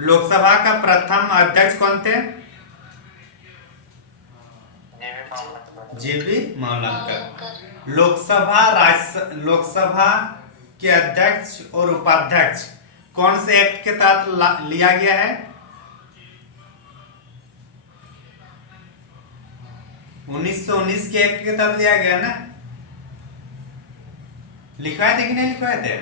लोकसभा का प्रथम अध्यक्ष कौन थे? जीवी मावलंकर। लोकसभा के अध्यक्ष और उपाध्यक्ष कौन से एक्ट के तहत लिया गया है? 1919 के एक्ट के तहत लिया गया ना? लिखवाए थे कि नहीं लिखवाए थे?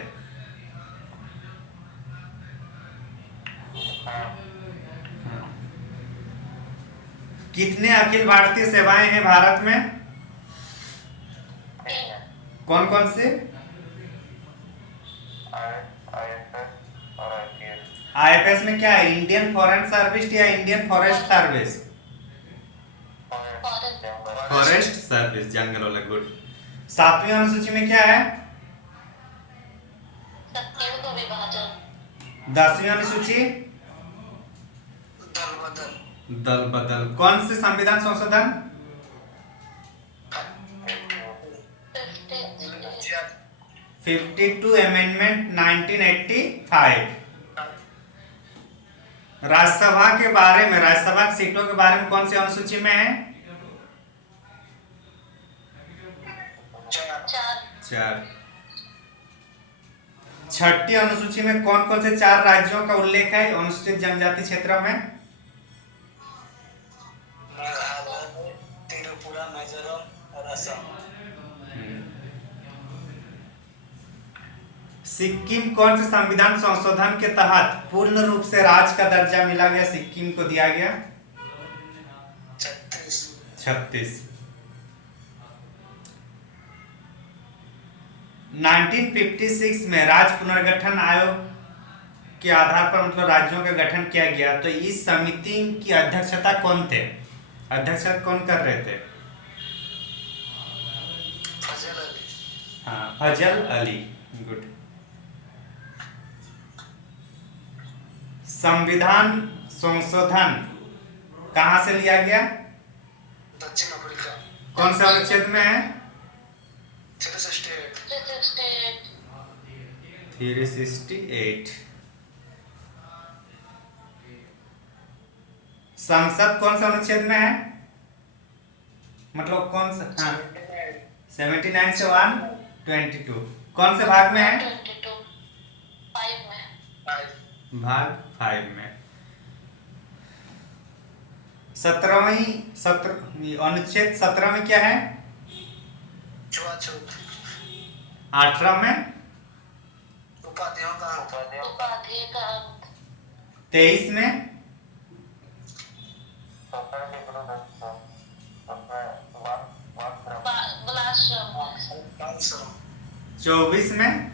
कितने अखिल भारतीय सेवाएं हैं भारत में? कौन कौन से? आईएफएस में क्या है? इंडियन फॉरेन सर्विस या Indian forest service? Forest service, जंगल वाला। गुड। 7वीं अनुसूची में क्या है? 10वीं अनुसूची दल बदल। कौन से संविधान संशोधन? 52 अमेंडमेंट 1985। राज्यसभा के बारे में, राज्यसभा की सीटों के बारे में कौन सी अनुसूची में है? 4। 6ठी अनुसूची में कौन कौन से 4 राज्यों का उल्लेख है अनुसूचित जनजाति क्षेत्रों में? त्रिपुरा, मिजोरम और असम। सिक्किम कौन से संविधान संशोधन के तहत पूर्ण रूप से राज्य का दर्जा मिला गया, सिक्किम को दिया गया? 36। 1956 में राज्य पुनर्गठन आयोग के आधार पर मतलब राज्यों का गठन किया गया, तो इस समिति की अध्यक्षता कौन थे? अध्यक्षता कौन कर रहे थे? हाँ, फजल अली। गुड। संविधान संशोधन कहां से लिया गया? दक्षिण अफ्रीका। कौन से अनुच्छेद में है? 368। संसद कौन सा अनुच्छेद में है? मतलब कौन सा? हाँ, 79 से 122। कौन से भाग में है? 5 में। भाग 5 में। 17 अनुच्छेद 17 में क्या है? 18 में उपाधियों का 23 में 24 में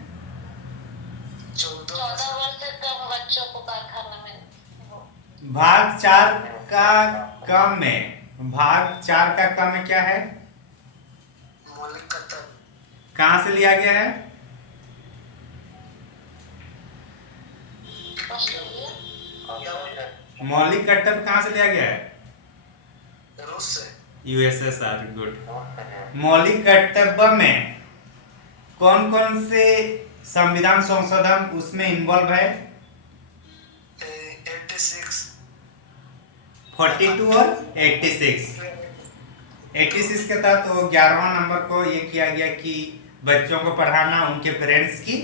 14 वर्ष से कम बच्चों को कारखाना में। भाग 4 का क में, भाग 4 का क में क्या है? मौलिक कर्तव्य। कहां से लिया गया है? मौलिक कर्तव्य कहां से लिया गया है? रूस से। यूएसएसआर। गुड। मौलिक कर्तव्य में कौन कौन से संविधान संशोधन उसमें इन्वॉल्व है? 86, 42 और 86। 86 के तहत तो 11वां नंबर को ये किया गया कि बच्चों को पढ़ाना उनके पेरेंट्स की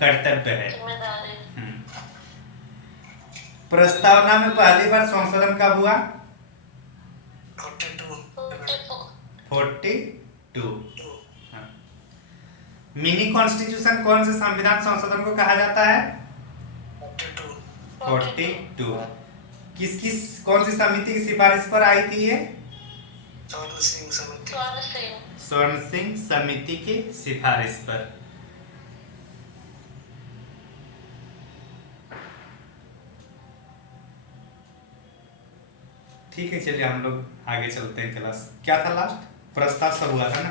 कर्तव्य है। प्रस्तावना में पहली बार संशोधन कब हुआ? 42। मिनी कॉन्स्टिट्यूशन कौन से संविधान संशोधन को कहा जाता है? 42। कौन सी समिति की सिफारिश पर आई थी ये? स्वर्ण सिंह समिति की सिफारिश पर। ठीक है, चलिए हम लोग आगे चलते हैं। क्लास क्या था लास्ट? प्रस्ताव सब हुआ था ना?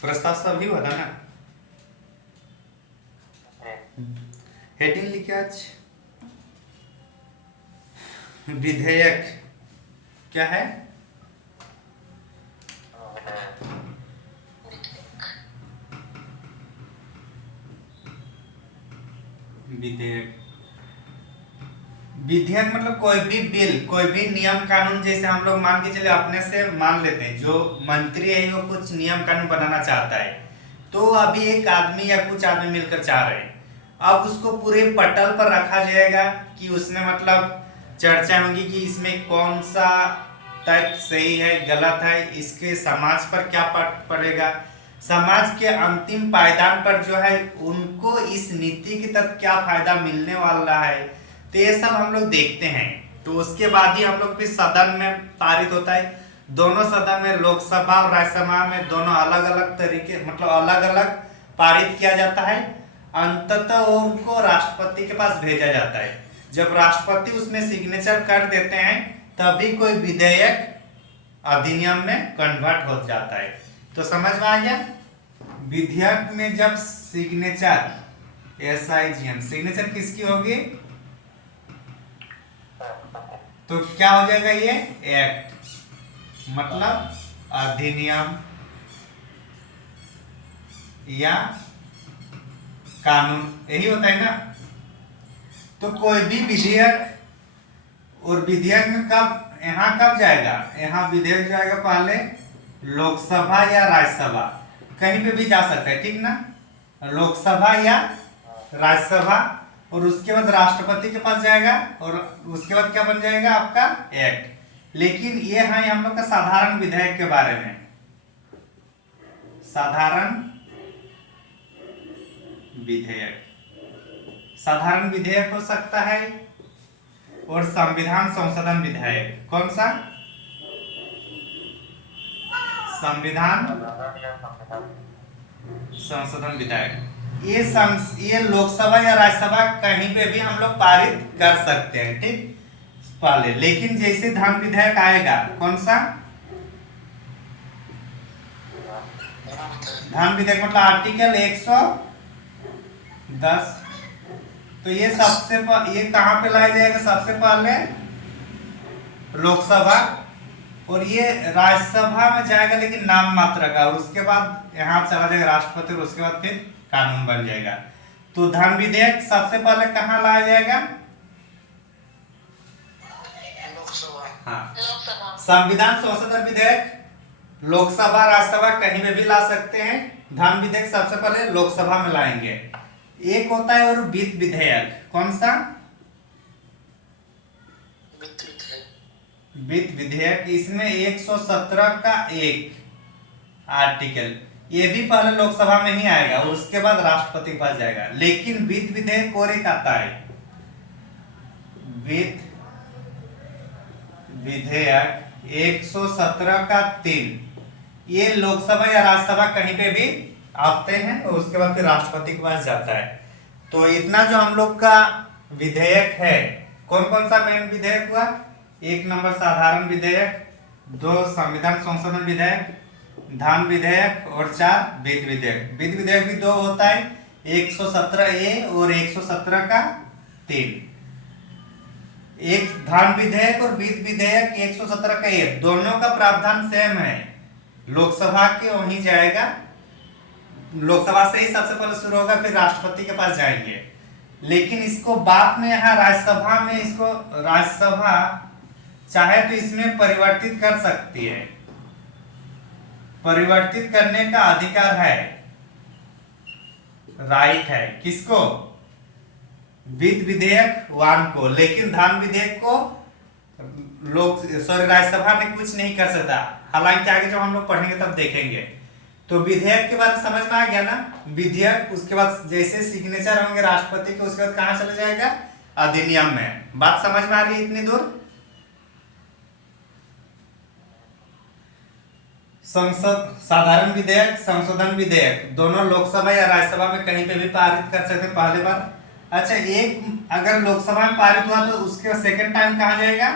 प्रस्ताव सब ही हुआ था ना? हेडिंग लिखे आज विधेयक क्या है? विधेयक, विधेयक मतलब कोई भी बिल, कोई भी नियम कानून, जैसे हम लोग मान के चले अपने से मान लेते हैं जो मंत्री है वो कुछ नियम कानून बनाना चाहता है, तो अभी एक आदमी या कुछ आदमी मिलकर चाह रहे हैं, अब उसको पूरे पटल पर रखा जाएगा कि उसमें मतलब चर्चा होगी कि इसमें कौन सा तथ्य सही है गलत है, इसके समाज पर क्या पड़ेगा, समाज के अंतिम पायदान पर जो है उनको इस नीति के तहत क्या फायदा मिलने वाला है, तो ये सब हम लोग देखते हैं। तो उसके बाद ही हम लोग फिर सदन में पारित होता है। दोनों सदन में, लोकसभा और राज्यसभा में, दोनों अलग अलग तरीके मतलब अलग अलग पारित किया जाता है। अंततः उनको राष्ट्रपति के पास भेजा जाता है। जब राष्ट्रपति उसमें सिग्नेचर कर देते हैं तभी कोई विधेयक अधिनियम में कन्वर्ट हो जाता है। तो समझ में आ गया? विधेयक में जब सिग्नेचर, SIGN सिग्नेचर किसकी होगी तो क्या हो जाएगा, ये एक्ट मतलब अधिनियम या कानून, यही होता है ना। तो कोई भी विधेयक, और विधेयक में कब, यहाँ कब जाएगा, यहाँ विधेयक जाएगा पहले लोकसभा या राज्यसभा, कहीं पे भी जा सकता है, ठीक ना, लोकसभा या राज्यसभा, और उसके बाद राष्ट्रपति के पास जाएगा और उसके बाद क्या बन जाएगा आपका एक्ट। लेकिन ये है हम लोग का साधारण विधेयक के बारे में। साधारण विधेयक, साधारण विधेयक हो सकता है, और संविधान संशोधन विधेयक, कौन सा, संविधान संशोधन विधेयक, ये लोकसभा या राज्यसभा कहीं पे भी हम लोग पारित कर सकते हैं, ठीक पहले। लेकिन जैसे धन विधेयक आएगा, कौन सा, धन विधेयक मतलब आर्टिकल 110, तो ये ये कहां पे लाया जाएगा, सबसे पहले लोकसभा, और ये राज्यसभा में जाएगा लेकिन नाम मात्र का, और उसके बाद यहाँ चला जाएगा राष्ट्रपति, और उसके बाद फिर कानून बन जाएगा। तो धन विधेयक सबसे पहले कहाँ लाया जाएगा, लोकसभा। हाँ, लोकसभा। संविधान संशोधन विधेयक लोकसभा राज्यसभा कहीं में भी ला सकते हैं। धन विधेयक सबसे पहले लोकसभा में लाएंगे। एक होता है और वित्त विधेयक, कौन सा, वित्त विधेयक, इसमें 117 का एक आर्टिकल, ये भी पहले लोकसभा में ही आएगा और उसके बाद राष्ट्रपति के पास जाएगा। लेकिन वित्त विधेयक और एक आता है, वित्त विधेयक 117 का 3, ये लोकसभा या राज्यसभा कहीं पे भी आते हैं और उसके बाद फिर राष्ट्रपति के पास जाता है। तो इतना जो हम लोग का विधेयक है, कौन कौन सा मेन विधेयक हुआ, 1 नंबर साधारण विधेयक, 2 संविधान संशोधन विधेयक, धन विधेयक, और 4 वित्त विधेयक। वित्त विधेयक भी 2 होता है, 117A और 117 का 3। एक धन विधेयक और वित्त विधेयक 117 का 1, दोनों का प्रावधान सेम है, लोकसभा के वहीं जाएगा, लोकसभा से ही सबसे पहले शुरू होगा, फिर राष्ट्रपति के पास जाएंगे। लेकिन इसको बाद में यहाँ राज्यसभा में, इसको राज्यसभा चाहे तो इसमें परिवर्तित कर सकती है, परिवर्तित करने का अधिकार है, राइट है, किसको, वित्त विधेयक 1 को। लेकिन धन विधेयक को राज्यसभा में कुछ नहीं कर सकता। हालांकि आगे जब हम लोग पढ़ेंगे तब देखेंगे। तो विधेयक के बाद समझ में आ गया ना, विधेयक, उसके बाद जैसे सिग्नेचर होंगे राष्ट्रपति के, उसके बाद कहां चला जाएगा, अधिनियम में। बात समझ में आ रही है इतनी दूर? संसद, साधारण विधेयक, संशोधन विधेयक, दोनों लोकसभा या राज्यसभा में कहीं पे भी पारित कर सकते हैं, पहली बार। अच्छा, एक अगर लोकसभा में पारित हुआ तो उसके सेकंड टाइम कहां जाएगा,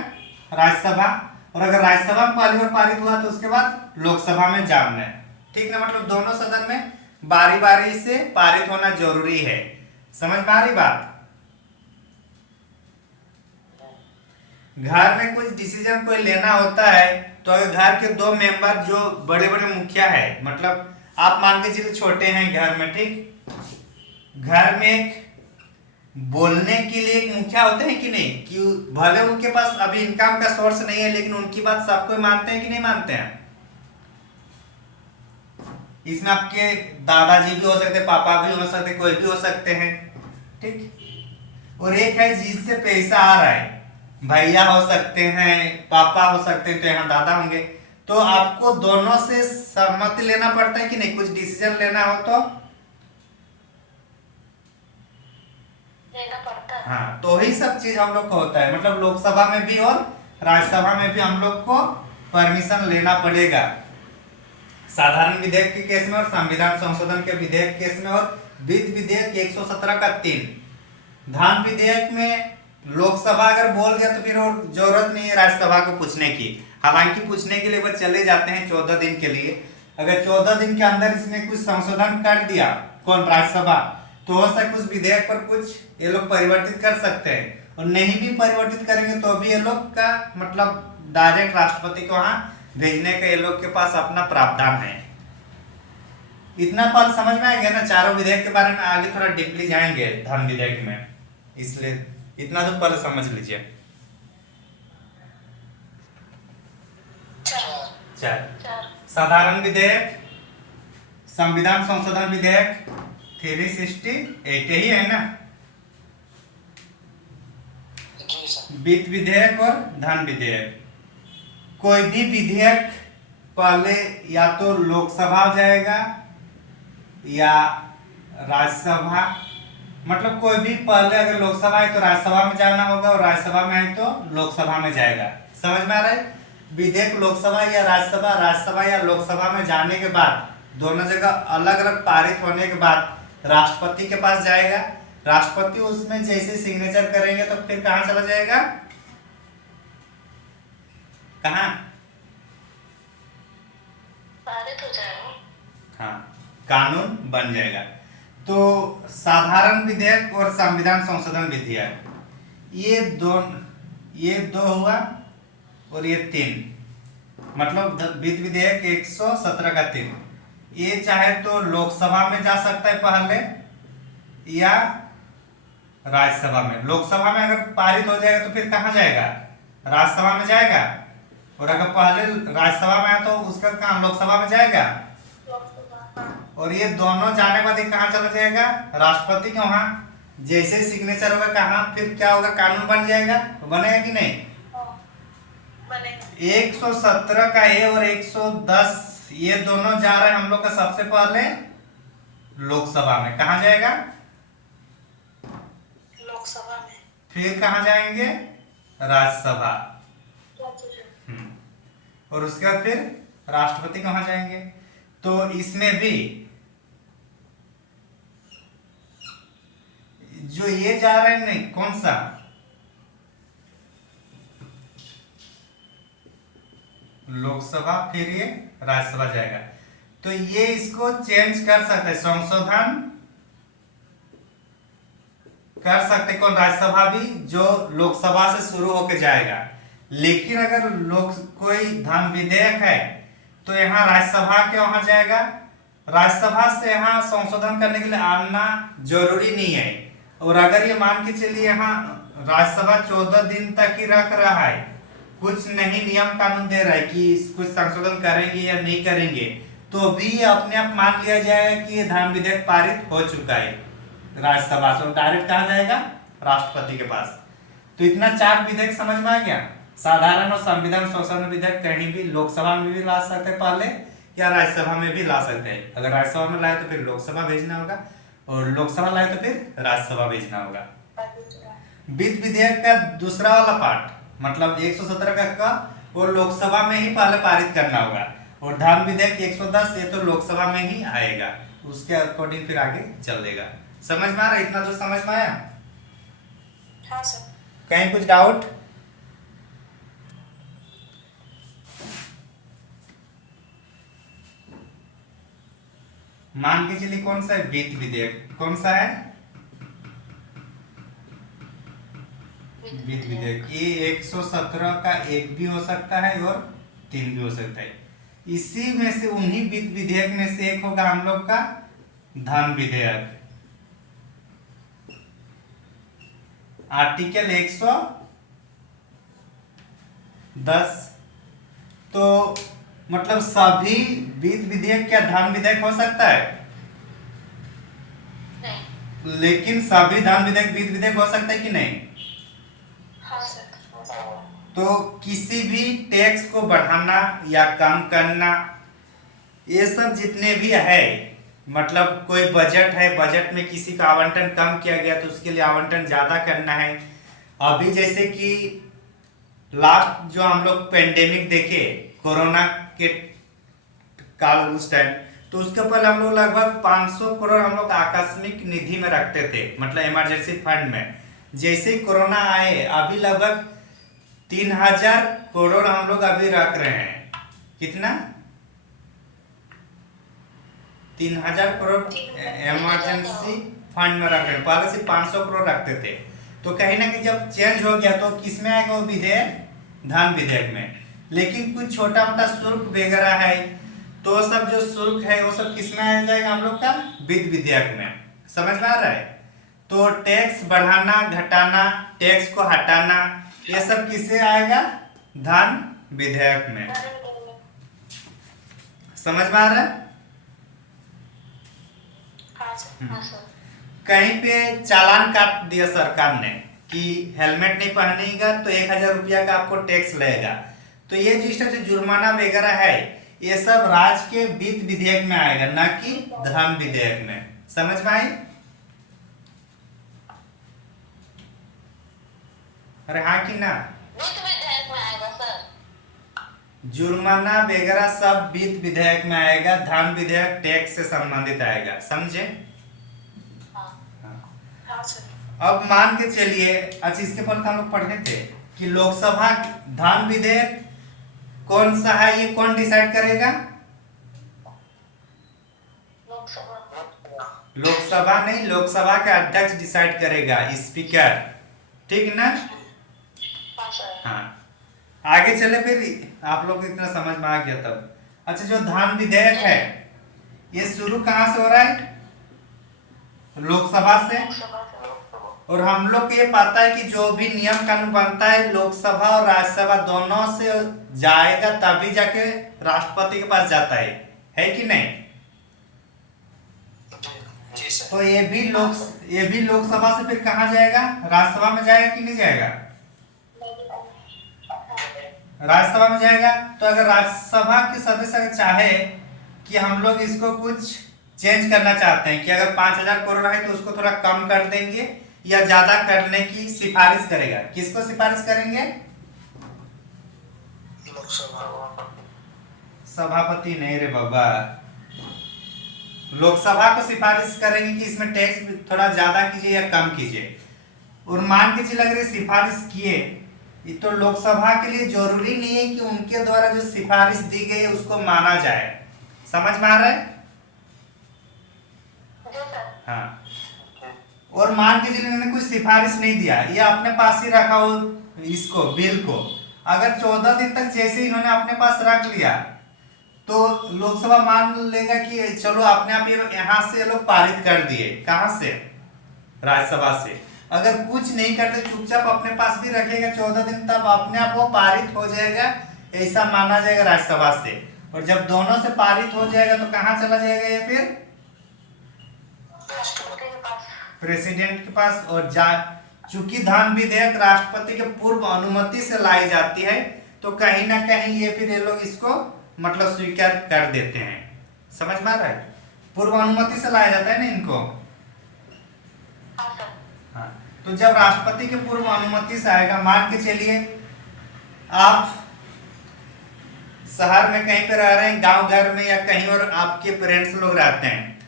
राज्यसभा, और अगर राज्यसभा में पहली बार पारित हुआ तो उसके बाद लोकसभा में जाना है, ठीक ना। मतलब दोनों सदन में बारी बारी से पारित होना जरूरी है। समझ में आ रही बात? घर में कुछ डिसीजन कोई लेना होता है तो अगर घर के 2 मेंबर जो बड़े बड़े मुखिया है, मतलब आप मान के चलिए छोटे हैं घर में, ठीक, घर में एक बोलने के लिए एक मुखिया होते हैं कि नहीं, कि भले उनके पास अभी इनकम का सोर्स नहीं है लेकिन उनकी बात सब कोई मानते हैं कि नहीं मानते हैं। इसमें आपके दादाजी भी हो सकते, पापा भी हो सकते, कोई भी हो सकते हैं, ठीक। और एक है जिससे पैसा आ रहा है, भैया हो सकते हैं, पापा हो सकते हैं, तो यहाँ दादा होंगे। तो आपको दोनों से सहमति लेना पड़ता है कि नहीं, कुछ डिसीजन लेना हो तो। लेना पड़ता है। हाँ, तो ही सब चीज हम लोग को होता है, मतलब लोकसभा में भी और राज्यसभा में भी हम लोग को परमिशन लेना पड़ेगा। साधारण विधेयक के केस में और संविधान संशोधन के विधेयक केस में, और वित्त विधेयक 117 का 3। धान विधेयक में लोकसभा अगर बोल गया तो फिर और जरूरत नहीं है राज्यसभा को पूछने की। हालांकि पूछने के लिए वो चले जाते हैं 14 दिन के लिए। अगर 14 दिन के अंदर इसमें कुछ संशोधन कर दिया कौन, राज्यसभा, तो हो सकता है उस विधेयक पर कुछ ये लोग परिवर्तित कर सकते हैं, और नहीं भी परिवर्तित करेंगे तो भी ये लोग का मतलब डायरेक्ट राष्ट्रपति को वहां भेजने का ये लोग के पास अपना प्रावधान है। इतना पल समझ में आ गया ना। चारों विधेयक के बारे में आगे थोड़ा डीपली जाएंगे धन विधेयक में, इसलिए इतना तो पहले समझ लीजिए। चार साधारण विधेयक, संविधान संशोधन विधेयक 368 ही है ना, वित्त विधेयक और धन विधेयक। कोई भी विधेयक पहले या तो लोकसभा जाएगा या राज्यसभा, मतलब कोई भी पहले अगर लोकसभा है तो राज्यसभा में जाना होगा, और राज्यसभा में है तो लोकसभा में जाएगा। समझ में आ रहा है। विधेयक लोकसभा या राज्यसभा, राज्यसभा या लोकसभा में जाने के बाद दोनों जगह अलग अलग पारित होने के बाद राष्ट्रपति के पास जाएगा। राष्ट्रपति उसमें जैसे सिग्नेचर करेंगे तो फिर कहाँ चला जाएगा, कहाँ, पारित हो जाएगा। हाँ, कानून बन जाएगा। तो साधारण विधेयक और संविधान संशोधन विधेयक, ये दो हुआ, और ये 3, मतलब वित्त विधेयक 117 का 3। ये चाहे तो लोकसभा में जा सकता है पहले या राज्यसभा में। लोकसभा में अगर पारित हो जाएगा तो फिर कहाँ जाएगा, राज्यसभा में जाएगा, और अगर पहले राज्यसभा में है तो उसका कहाँ, लोकसभा में जाएगा। और ये दोनों जाने के बाद कहाँ चला जाएगा, राष्ट्रपति के वहां। जैसे सिग्नेचर होगा कहाँ, फिर क्या होगा, कानून बन जाएगा। बनेगा कि नहीं, बनेगा। 117 का ए और 110 ये दोनों जा रहे हैं हम लोग का सबसे पहले लोकसभा में। कहाँ जाएगा, लोकसभा में। फिर कहाँ जाएंगे, राज्यसभा। और उसके बाद फिर राष्ट्रपति कहाँ जाएंगे। तो इसमें भी जो ये जा रहे हैं, नहीं कौन सा, लोकसभा, फिर ये राज्यसभा जाएगा। तो ये इसको चेंज कर सकते, संशोधन कर सकते कौन, राज्यसभा भी, जो लोकसभा से शुरू होकर जाएगा। लेकिन अगर कोई धन विधेयक है तो यहाँ राज्यसभा के वहां जाएगा। राज्यसभा से यहाँ संशोधन करने के लिए आना जरूरी नहीं है। और अगर ये मान के चलिए यहाँ राज्यसभा 14 दिन तक ही रख रहा है, कुछ नहीं नियम कानून दे रहा है कि कुछ संशोधन करेंगे या नहीं करेंगे, तो भी अपने आप मान लिया जाएगा कि ये धन विधेयक पारित हो चुका है राज्यसभा से, डायरेक्ट कहा जाएगा, राष्ट्रपति के पास। तो इतना 4 विधेयक समझ में आ गया। साधारण और संविधान संशोधन विधेयक कहीं भी लोकसभा में भी ला सकते हैं पहले, या राज्यसभा में भी ला सकते हैं। अगर राज्यसभा में लाए तो फिर लोकसभा भेजना होगा, और लोकसभा लाए तो फिर राज्यसभा भेजना होगा। वित्त विधेयक का दूसरा वाला पार्ट, मतलब 117 का वो लोकसभा में ही पहले पारित करना होगा, और धन विधेयक 110 ये तो लोकसभा में ही आएगा, उसके अकॉर्डिंग फिर आगे चल देगा। समझ में आ रहा है, इतना तो समझ में आया। हाँ सर। कहीं कुछ डाउट, मान के चलिए कौन सा है, वित्त विधेयक कौन सा है, वित्त विधेयक। ये 117 का 1 भी हो सकता है और 3 भी हो सकता है। इसी में से उन्हीं वित्त विधेयक में से एक होगा हम लोग का धन विधेयक। आर्टिकल 110। तो मतलब सभी वित्त विधेयक क्या धन विधेयक हो सकता है? नहीं। लेकिन सभी धन विधेयक वित्त विधेयक हो सकता है कि नहीं? हाँ सर। तो किसी भी टैक्स को बढ़ाना या कम करना, ये सब जितने भी है, मतलब कोई बजट है, बजट में किसी का आवंटन कम किया गया तो उसके लिए आवंटन ज्यादा करना है। अभी जैसे कि लास्ट जो हम लोग पेंडेमिक देखे कोरोना के काल, उस टाइम तो उसके ऊपर हम लोग लगभग 500 करोड़ हम लोग आकस्मिक निधि में रखते थे, मतलब इमरजेंसी फंड में। जैसे ही कोरोना आए अभी लगभग 3000 करोड़ हम लोग अभी रख रहे हैं। कितना? 3000 करोड़ इमरजेंसी फंड में रख रहे हैं। पहले से 500 करोड़ रखते थे। तो कहीं ना कहीं जब चेंज हो गया तो किसमें आएगा वो विधेयक? धन विधेयक में। लेकिन कुछ छोटा मोटा शुल्क वगैरह है तो सब जो शुल्क है वो सब किसमें आ जाएगा हम लोग का? वित्त विधेयक में। समझ में आ रहा है? तो टैक्स बढ़ाना, घटाना, टैक्स को हटाना, ये सब किससे आएगा? धन विधेयक में। समझ में आ रहा है? हाँ सर। कहीं पे चालान काट दिया सरकार ने कि हेलमेट नहीं पहनेगा तो 1000 रुपया का आपको टैक्स लगेगा। तो ये जिस तरह से जुर्माना वगैरह है ये सब राज्य के वित्त विधेयक में आएगा, ना कि धन विधेयक में। समझ में आई? अरे हाँ कि ना? वित्त विधेयक में आएगा सर। जुर्माना वगैरह सब वित्त विधेयक में आएगा, धन विधेयक टैक्स से संबंधित आएगा। समझे? हाँ सर। अब मान के चलिए, अच्छा इसके पहले हम लोग पढ़े थे कि लोकसभा धन विधेयक कौन सा है, ये कौन डिसाइड करेगा? लोकसभा नहीं, लोकसभा का अध्यक्ष डिसाइड करेगा, स्पीकर। ठीक ना? हाँ, आगे चले फिर आप लोग को इतना समझ में आ गया तब। अच्छा, जो धन विधेयक है ये शुरू कहाँ से हो रहा है? लोकसभा से। और हम लोग को ये पता है कि जो भी नियम कानून बनता है लोकसभा और राज्यसभा दोनों से जाएगा तभी जाके राष्ट्रपति के पास जाता है कि नहीं? तो ये भी लोकसभा से फिर कहाँ जाएगा? राज्यसभा में जाएगा कि नहीं जाएगा? राज्यसभा में जाएगा। तो अगर राज्यसभा के सदस्य अगर चाहे कि हम लोग इसको कुछ चेंज करना चाहते हैं कि अगर 5000 करोड़ है तो उसको थोड़ा कम कर देंगे या ज्यादा करने की सिफारिश करेगा। किसको सिफारिश करेंगे? सभापति नहीं रे बाबा, लोकसभा को सिफारिश करेंगे कि इसमें टैक्स थोड़ा ज्यादा कीजिए या कम कीजिए। और मान के चलिए अगर सिफारिश किए तो लोकसभा के लिए जरूरी नहीं है कि उनके द्वारा जो सिफारिश दी गई है उसको माना जाए। समझ में आ रहा है? हाँ। और मान के चलिए उन्होंने कुछ सिफारिश नहीं दिया, ये अपने पास ही रखा हो इसको, बिल को, अगर 14 दिन तक जैसे इन्होंने अपने पास रख लिया तो लोकसभा मान लेगा कि चलो अपने आप यहाँ से लोग पारित कर दिए। कहाँ से? राज्यसभा से। अगर कुछ नहीं करते चुपचाप अपने पास भी रखेगा 14 दिन, तब अपने आप वो पारित हो जाएगा, ऐसा माना जाएगा राज्यसभा से। और जब दोनों से पारित हो जाएगा तो कहाँ चला जाएगा ये फिर? प्रेसिडेंट के पास। और चूंकि धन विधेयक राष्ट्रपति के पूर्व अनुमति से लाई जाती है तो कहीं ना कहीं ये फिर ये लोग इसको मतलब स्वीकार कर देते हैं। समझ में आ रहा है? पूर्व अनुमति से लाया जाता है ना इनको। हाँ, तो जब राष्ट्रपति के पूर्व अनुमति से आएगा, मान के चलिए आप शहर में कहीं पे रह रहे हैं, गांव घर में या कहीं और आपके पेरेंट्स लोग रहते हैं,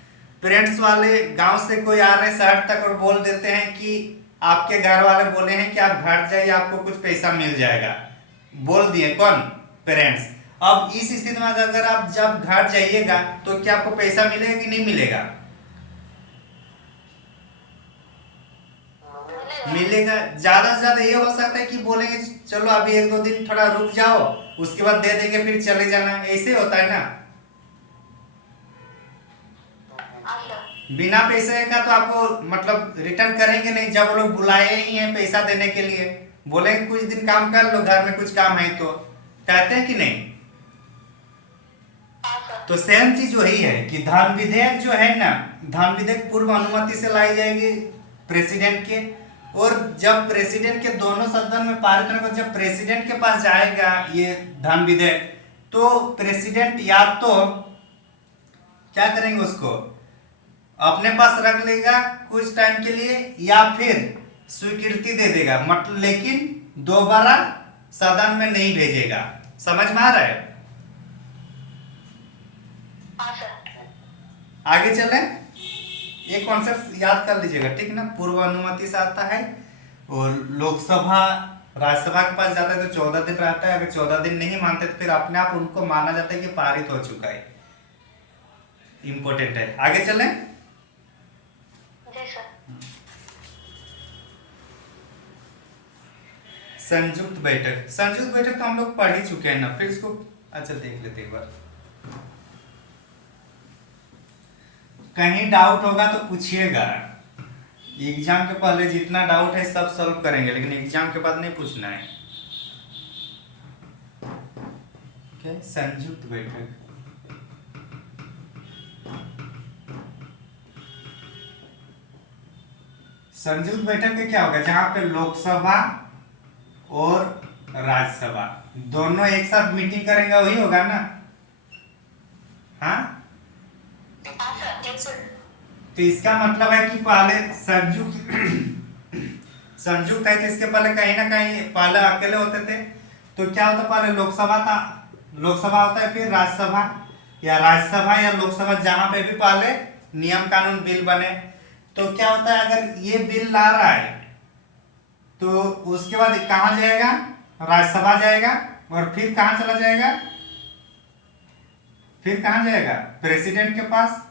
पेरेंट्स वाले गांव से कोई आ रहे हैं शहर तक और बोल देते हैं कि आपके घर वाले बोले हैं कि आप घर जाइए आपको कुछ पैसा मिल जाएगा। बोल दिए कौन? पेरेंट्स। अब इस स्थिति में अगर आप जब घर जाइएगा तो क्या आपको पैसा मिलेगा कि नहीं मिलेगा? मिलेगा। ज्यादा से ज्यादा ये हो सकता है कि बोलेंगे चलो अभी 1-2 दिन थोड़ा रुक जाओ, उसके बाद दे देंगे फिर चले जाना। ऐसे होता है ना? बिना पैसे का तो आपको मतलब रिटर्न करेंगे नहीं, जब वो लोग बुलाए ही हैं पैसा देने के लिए, बोलेंगे कुछ दिन काम कर लो, घर में कुछ काम है तो, कहते हैं कि नहीं। हाँ सर। तो सेम चीज वही है कि धन विधेयक जो है ना, धन विधेयक पूर्व अनुमति से लाई जाएगी प्रेसिडेंट के, और जब प्रेसिडेंट के दोनों सदन में पारित होने को जब प्रेसिडेंट के पास जाएगा ये धन विधेयक, तो प्रेसिडेंट या तो क्या करेंगे, उसको अपने पास रख लेगा कुछ टाइम के लिए, या फिर स्वीकृति दे देगा, मतलब लेकिन दोबारा सदन में नहीं भेजेगा। समझ में आ रहा है। हाँ सर। आगे चले, ये कॉन्सेप्ट याद कर लीजिएगा, ठीक ना। पूर्व अनुमति से आता है, और लोकसभा राज्यसभा के पास जाता है तो 14 दिन रहता है। अगर 14 दिन नहीं मानते तो फिर अपने आप उनको माना जाता है कि पारित हो चुका है। इंपॉर्टेंट है। आगे चले, जी सर। संयुक्त बैठक। संयुक्त बैठक तो हम लोग पढ़ ही चुके हैं ना, फिर इसको अच्छा देख लेते एक बार। कहीं डाउट होगा तो पूछिएगा, एग्जाम के पहले जितना डाउट है सब सॉल्व करेंगे, लेकिन एग्जाम के बाद नहीं पूछना है। क्या संयुक्त बैठक, संयुक्त बैठक में क्या होगा, जहां पे लोकसभा और राज्यसभा दोनों एक साथ मीटिंग करेंगे, वही होगा ना। हाँ, हाँ सर। जी सर। तो इसका मतलब है कि पहले संयुक्त संयुक्त है तो इसके पहले कहीं ना कहीं पहले अकेले होते थे, तो क्या होता, पहले लोकसभा था, लोकसभा होता है, फिर राज्यसभा या राज्यसभा या लोकसभा, जहां पे भी पहले नियम कानून बिल बने। तो क्या होता है, अगर ये बिल ला रहा है तो उसके बाद कहाँ जाएगा, राज्यसभा जाएगा, और फिर कहाँ चला जाएगा, फिर कहाँ जाएगा, प्रेसिडेंट के पास।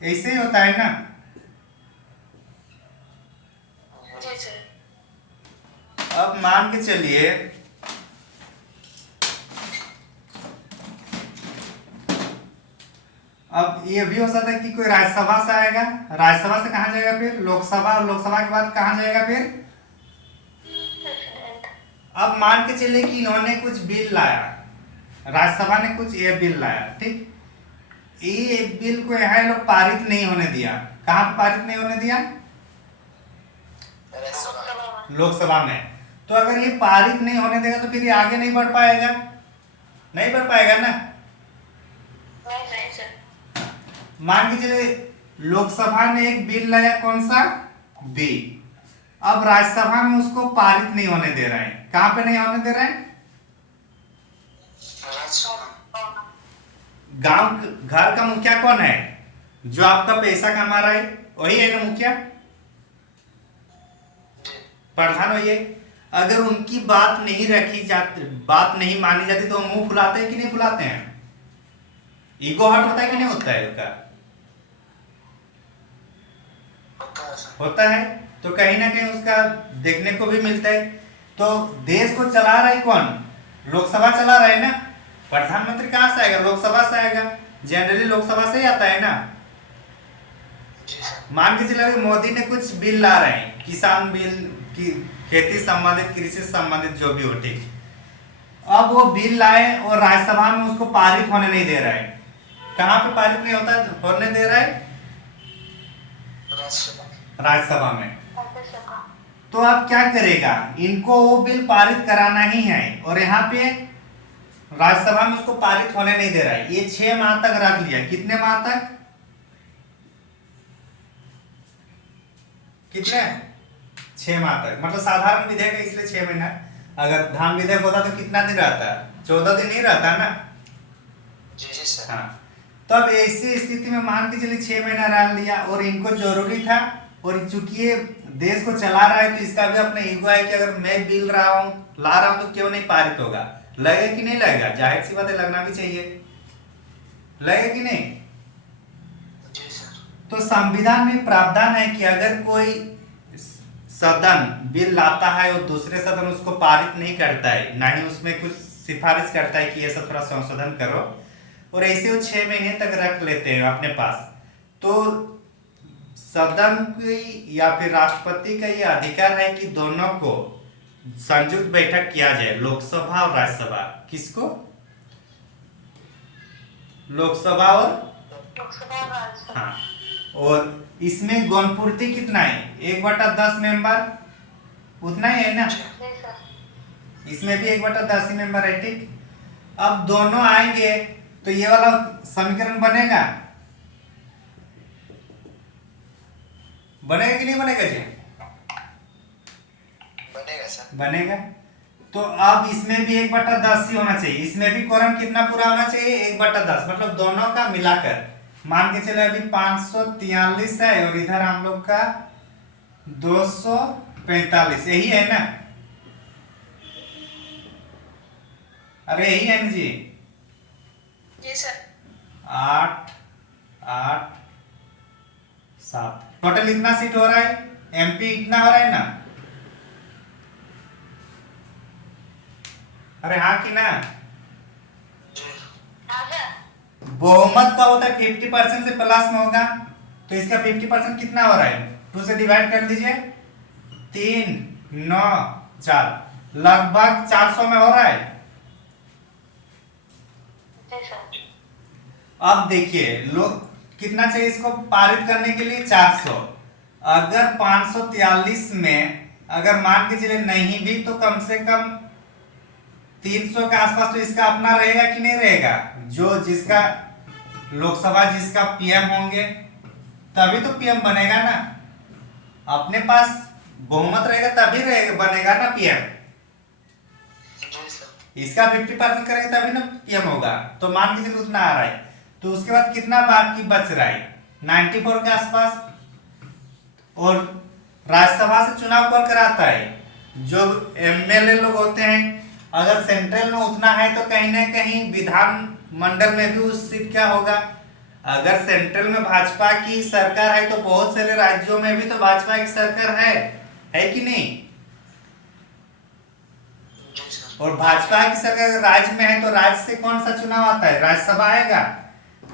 ऐसे ही होता है ना। जी सर। अब मान के चलिए अब ये भी हो सकता है कि कोई राज्यसभा से आएगा, राज्यसभा से कहाँ जाएगा, फिर लोकसभा, और लोकसभा के बाद कहाँ जाएगा, फिर प्रेसिडेंट। अब मान के चलिए कि इन्होंने कुछ बिल लाया, राज्यसभा ने कुछ ये बिल लाया, ठीक। ये बिल को यहाँ लोग पारित नहीं होने दिया। कहाँ पे पारित नहीं होने दिया, लोकसभा में। लोकसभा में। तो अगर ये पारित नहीं होने देगा तो फिर ये आगे नहीं बढ़ पाएगा, नहीं बढ़ पाएगा ना। नहीं सर। मान के चलिए लोकसभा ने एक बिल लाया, कौन सा, बी। अब राज्यसभा में उसको पारित नहीं होने दे रहे हैं। कहां पे नहीं होने दे रहे हैं, गांव घर का मुखिया कौन है, जो आपका पैसा कमा रहा है, वही है ना मुखिया, प्रधान वही है। अगर उनकी बात नहीं रखी जाती, बात नहीं मानी जाती, तो मुंह फुलाते हैं कि नहीं फुलाते हैं, ईगो हर्ट होता है कि नहीं होता है उनका, होता है। तो कहीं ना कहीं उसका देखने को भी मिलता है। तो देश को चला रहा है कौन, लोकसभा चला रहा है ना। प्रधानमंत्री कहां से आएगा, लोकसभा से आएगा, जनरली लोकसभा से ही आता है ना। मान के चलिए मोदी ने कुछ बिल ला रहे हैं, किसान बिल की, खेती संबंधित, कृषि संबंधित, जो भी हो, ठीक। अब वो बिल लाए और राज्यसभा में उसको पारित होने नहीं दे रहा है। कहां पे पारित नहीं होता होने दे रहा है, राज्यसभा में। तो अब क्या करेगा, इनको वो बिल पारित कराना ही है, और यहाँ पे राज्यसभा में उसको पारित होने नहीं दे रहा है। ये 6 माह तक रख लिया। कितने माह तक, कितने, 6 माह तक। मतलब साधारण विधेयक है इसलिए 6 महीना। अगर धान विधेयक होता तो कितना दिन रहता है, 14 दिन ही रहता ना। जी सर। हाँ, तो अब ऐसी स्थिति में मान के चलिए 6 महीना रह लिया, और इनको जरूरी था, और चूंकि ये देश को चला रहा है तो इसका भी अपना ईगो है कि अगर मैं बिल ला रहा हूं तो क्यों नहीं पारित होगा। लगेगा कि नहीं लगेगा, जाहिर सी बात है, लगना भी चाहिए, लगेगा कि नहीं। जी सर। तो संविधान में प्रावधान है कि अगर कोई सदन बिल लाता है और दूसरे सदन उसको पारित नहीं करता है, ना ही उसमें कुछ सिफारिश करता है कि ये सब थोड़ा संशोधन करो, और ऐसे वो 6 महीने तक रख लेते हैं अपने पास, तो सदन की या फिर राष्ट्रपति का ये अधिकार है कि दोनों को संयुक्त बैठक किया जाए, लोकसभा और राज्यसभा। किसको? लोकसभा और लोकसभा और राज्यसभा। हाँ, और इसमें गणपूर्ति कितना है? 1/10 मेंबर, उतना ही है ना? जी सर। इसमें भी 1/10 ही मेंबर है, ठीक। अब दोनों आएंगे तो ये वाला समीकरण बनेगा, बनेगा कि नहीं बनेगा जी? बनेगा सर। बनेगा। तो अब इसमें भी 1/10 ही होना चाहिए। इसमें भी कोरम कितना पूरा होना चाहिए? 1/10, मतलब दोनों का मिलाकर मान के चले अभी 543 है और इधर हम लोग का 245, यही है ना? अरे यही है ना जी? जी सर। 8 8 7 टोटल इतना सीट हो रहा है। एमपी इतना हो रहा है ना? अरे हाँ कि ना? जी। हाँ सर। बहुमत का होता है 50% से प्लस में होगा, तो इसका 50% कितना हो रहा है? 2 से डिवाइड कर दीजिए, 3 9 4, लगभग 400 में हो रहा है। जी सर। अब देखिए लोग कितना चाहिए इसको पारित करने के लिए? 400। अगर 543 में अगर मान के चलिए नहीं भी तो कम से कम 300 के आसपास तो इसका अपना रहेगा कि नहीं रहेगा? जो जिसका लोकसभा जिसका पीएम होंगे तभी तो पीएम बनेगा ना। अपने पास बहुमत रहेगा तभी रहेगा बनेगा ना पीएम। जी सर। इसका 50% करेंगे तभी ना पीएम होगा। तो मान के चलिए उतना आ रहा है, तो उसके बाद कितना बाकी बच रहा है? 94 के आसपास। और राज्यसभा से चुनाव कौन कराता है? जो एमएलए लोग होते हैं। अगर सेंट्रल में उतना है तो कहीं ना कहीं विधान मंडल में भी उस सीट क्या होगा? अगर सेंट्रल में भाजपा की सरकार है तो बहुत सारे राज्यों में भी तो भाजपा की सरकार है कि नहीं? जी सर। और भाजपा की सरकार अगर राज्य में है तो राज्य से कौन सा चुनाव आता है? राज्यसभा आएगा।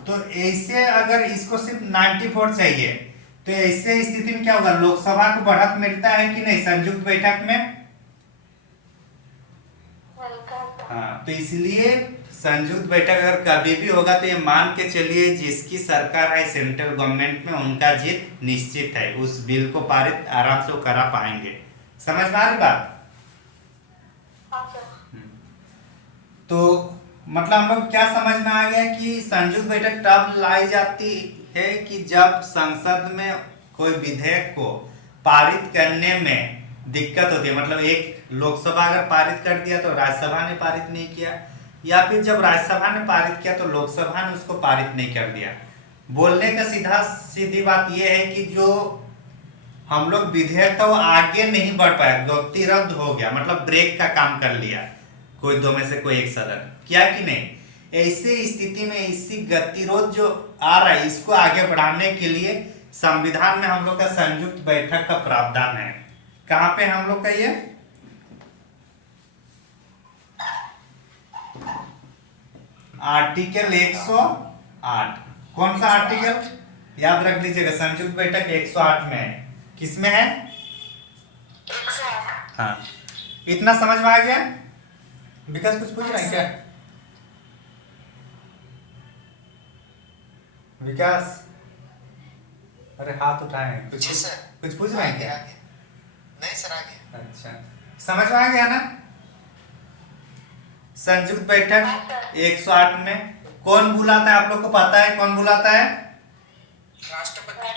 तो ऐसे अगर इसको सिर्फ 94 चाहिए तो ऐसे स्थिति में क्या होगा? लोकसभा को बढ़त मिलता है कि नहीं संयुक्त बैठक में? हाँ, तो इसलिए संयुक्त बैठक अगर कभी भी होगा तो ये मान के चलिए जिसकी सरकार है सेंट्रल गवर्नमेंट में उनका जीत निश्चित है। उस बिल को पारित आराम से वो करा पाएंगे। समझ में आ रही बात? हाँ सर। तो मतलब हम लोग क्या समझ में आ गया कि संयुक्त बैठक तब लाई जाती है कि जब संसद में कोई विधेयक को पारित करने में दिक्कत होती है। मतलब एक लोकसभा अगर पारित कर दिया तो राज्यसभा ने पारित नहीं किया, या फिर जब राज्यसभा ने पारित किया तो लोकसभा ने उसको पारित नहीं कर दिया। बोलने का सीधी बात यह है कि जो हम लोग विधेयक था वो आगे नहीं बढ़ पाया, गतिरोध हो गया, मतलब ब्रेक का काम कर लिया कोई दो में से कोई एक सदन, किया कि नहीं? ऐसी स्थिति में इसी गतिरोध जो आ रहा है इसको आगे बढ़ाने के लिए संविधान में हम लोग का संयुक्त बैठक का प्रावधान है। कहां पे हम लोग का ये? आर्टिकल 108। कौन सा आर्टिकल? याद रख लीजिएगा, संयुक्त बैठक 108 में है। किसमें है? 108। हाँ, इतना समझ में आ गया? विकास कुछ पूछ रहे हैं क्या? विकास, अरे हाथ उठाए हैं, जी सर। कुछ पूछ रहे हैं क्या? आगे। नहीं सर आगे। अच्छा, समझ में आ गया ना? संयुक्त बैठक 108 में कौन बुलाता है? आप लोग को पता है कौन बुलाता है? राष्ट्रपति।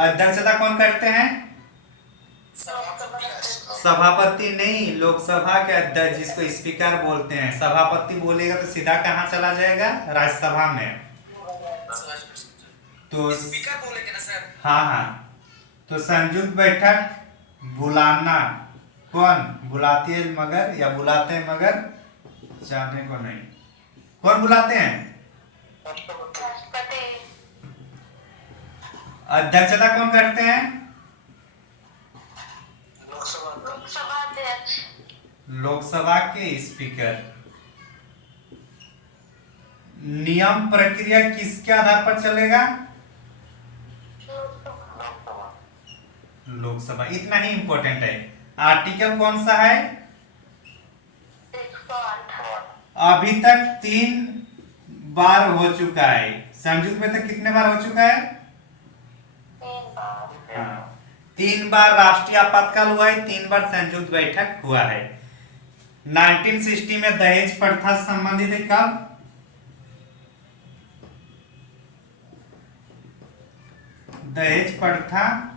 अध्यक्षता कौन करते हैं? सभापति। सभापति नहीं, लोकसभा के अध्यक्ष जिसको स्पीकर बोलते हैं। सभापति बोलेगा तो सीधा कहाँ चला जाएगा? राज्यसभा में। तो स्पीकर बोलेंगे ना सर। हाँ हाँ, तो संयुक्त बैठक बुलाना कौन बुलाती है? मगर या बुलाते हैं मगर जाने को नहीं। कौन बुलाते हैं? राष्ट्रपति। अध्यक्षता कौन करते हैं? लोकसभा अध्यक्ष। लोकसभा के स्पीकर। नियम प्रक्रिया किसके आधार पर चलेगा? लोकसभा, इतना ही इंपॉर्टेंट है। आर्टिकल कौन सा है? 108। अभी तक 3 बार हो चुका है। संयुक्त बैठक कितने बार हो चुका है? 3 बार। हाँ, 3 बार राष्ट्रीय आपातकाल हुआ है, 3 बार संयुक्त बैठक हुआ है। 1960 में दहेज प्रथा संबंधित है कब? दहेज प्रथा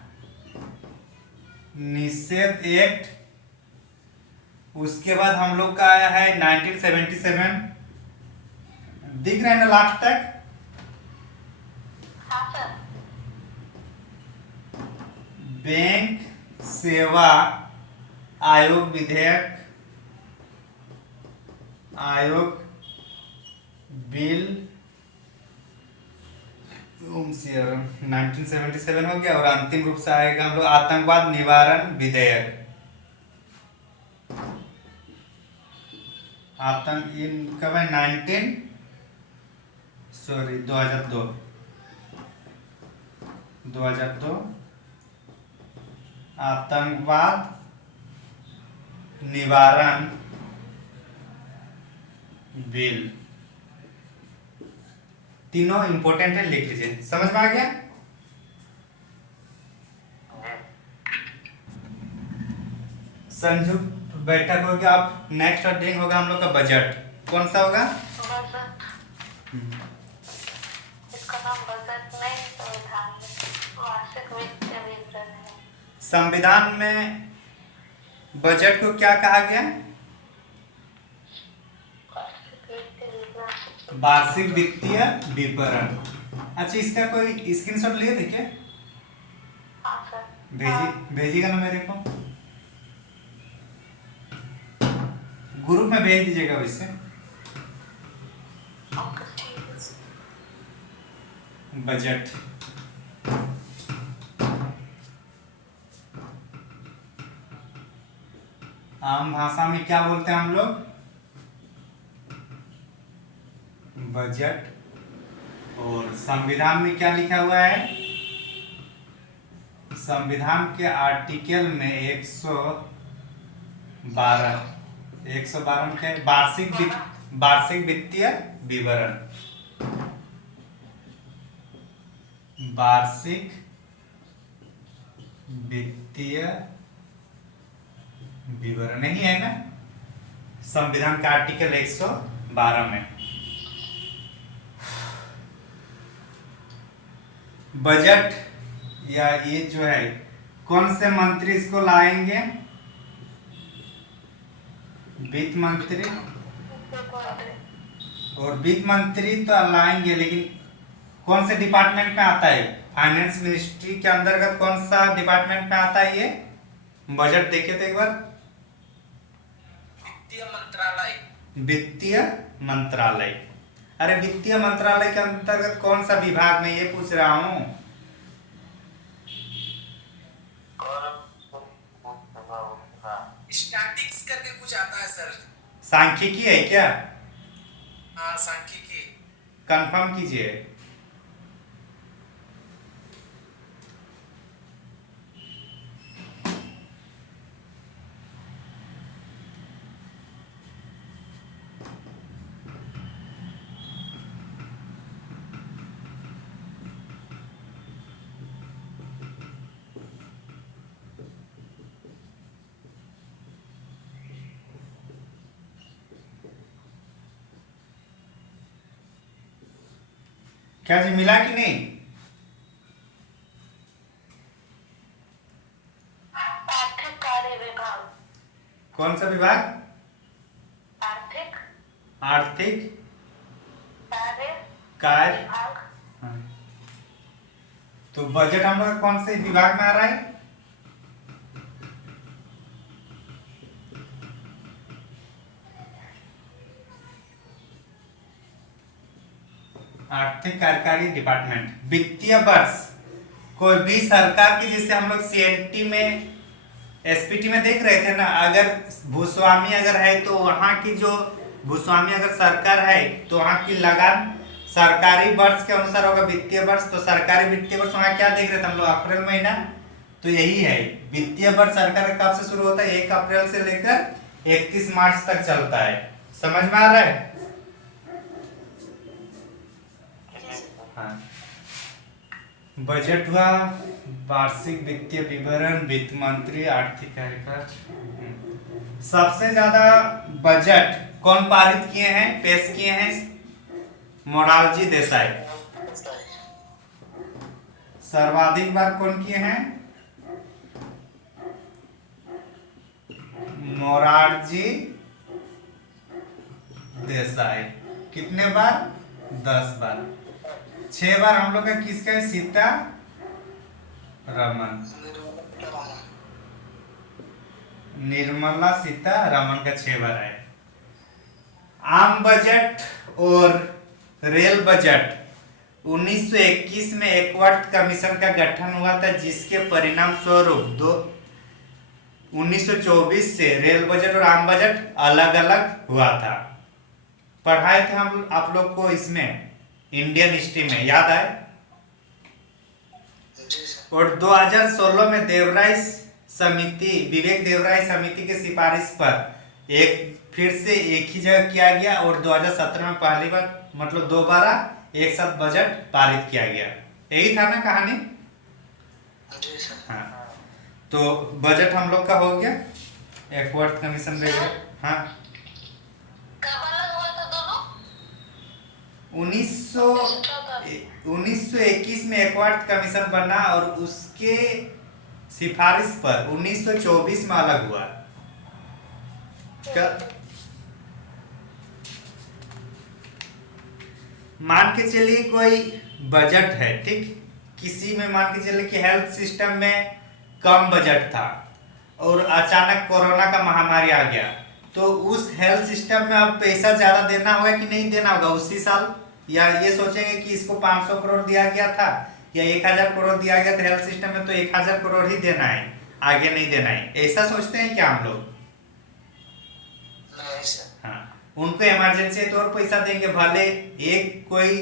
निषेध एक्ट। उसके बाद हम लोग का आया है 1977। दिख रहा है ना लास्ट तक? हाँ सर। बैंक सेवा आयोग विधेयक आयोग बिल 1977 हो गया। और अंतिम रूप से आएगा हम लोग आतंकवाद निवारण विधेयक। आतंक कब है? 2002 आतंकवाद निवारण बिल। तीनों इंपॉर्टेंट है, लिख लीजिए। समझ में आ गया? संयुक्त बैठक हो गया। अब नेक्स्ट हेडिंग होगा हम लोग का बजट। कौन सा होगा? बजट। इसका नाम बजट नहीं, संविधान में वार्षिक वित्तीय विवरण है। संविधान में बजट को क्या कहा गया? वार्षिक वित्तीय विवरण। वार्षिक वित्तीय विवरण। अच्छा, इसका कोई स्क्रीनशॉट लिए थे क्या? हाँ सर। भेजिएगा ना मेरे को, ग्रुप में भेज दीजिएगा वैसे। ओके, ठीक है। बजट आम भाषा में क्या बोलते हैं हम लोग? बजट। और संविधान में क्या लिखा हुआ है? संविधान के आर्टिकल में 112 में क्या है? वार्षिक वित्तीय विवरण। वार्षिक वित्तीय विवरण नहीं है ना संविधान का आर्टिकल 112 में। बजट या ये जो है, कौन से मंत्री इसको लाएंगे? वित्त मंत्री। और वित्त मंत्री तो लाएंगे, लेकिन कौन से डिपार्टमेंट में आता है? फाइनेंस मिनिस्ट्री के अंतर्गत कौन सा डिपार्टमेंट में आता है ये बजट? देखिए तो एक बार। वित्तीय मंत्रालय। वित्तीय मंत्रालय। अरे वित्तीय मंत्रालय के अंतर्गत कौन सा विभाग में, ये पूछ रहा हूँ। स्टैटिक्स करके कुछ आता है सर। सांख्यिकी है क्या? हाँ, सांख्यिकी। कंफर्म कीजिए। क्या जी मिला कि नहीं? आर्थिक कार्य विभाग। कौन सा विभाग? आर्थिक कार्य विभाग। हाँ। तो बजट हम लोग कौन से विभाग में आ रहा है? आर्थिक कार्यकारी डिपार्टमेंट। वित्तीय वर्ष कोई भी सरकार की, जैसे हम लोग सीएनटी में एसपीटी में देख रहे थे ना, अगर भूस्वामी अगर है तो वहां की जो भूस्वामी अगर सरकार है तो वहां की लगान सरकारी वर्ष के अनुसार होगा वित्तीय वर्ष। तो सरकारी वित्तीय वर्ष वहां क्या देख रहे थे हम लोग? अप्रैल महीना तो यही है, वित्तीय वर्ष सरकार का कब से शुरू होता है? 1 अप्रैल से लेकर 31 मार्च तक चलता है। समझ में आ रहा है? हाँ। बजट हुआ, वार्षिक वित्तीय विवरण, वित्त मंत्री, आर्थिक कार्यकाल। सबसे ज्यादा बजट कौन पारित किए हैं, पेश किए हैं? मोरारजी देसाई। सर्वाधिक बार कौन किए हैं? मोरारजी देसाई। कितने बार? 10 बार। 6 बार हम लोग का किसका है? सीतारमन। निर्मला सीतारमन का 6 बार है। आम बजट और रेल बजट 1921 में एकवर्ट कमीशन का गठन हुआ था, जिसके परिणाम स्वरूप 1924 से रेल बजट और आम बजट अलग अलग हुआ था। पढ़ाए थे हम आप लोग को इसमें, इंडियन हिस्ट्री में, याद आए? और 2016 में विवेक देवराय समिति की सिफारिश पर फिर से एक ही जगह किया गया, और 2017 में पहली बार मतलब दोबारा एक साथ बजट पारित किया गया। यही था ना कहानी? हाँ, तो बजट हम लोग का हो गया, एकवर्ट कमीशन वगैरह। हाँ, कब अलग हुआ था दोनों? 1921 में एकवर्ट कमीशन बना, और उसके सिफारिश पर 1924 में अलग हुआ। मान के चलिए कोई बजट है, ठीक, किसी में मान के चलिए कि हेल्थ सिस्टम में कम बजट था, और अचानक कोरोना का महामारी आ गया, तो उस हेल्थ सिस्टम में अब पैसा ज्यादा देना होगा कि नहीं देना होगा उसी साल? या ये सोचेंगे कि इसको 500 करोड़ दिया गया था या 1000 करोड़ दिया गया था हेल्थ सिस्टम में, तो 1000 करोड़ ही देना है, आगे नहीं देना है, ऐसा सोचते हैं क्या हम लोग? हाँ, उनको इमरजेंसी है तो और पैसा देंगे। भले एक कोई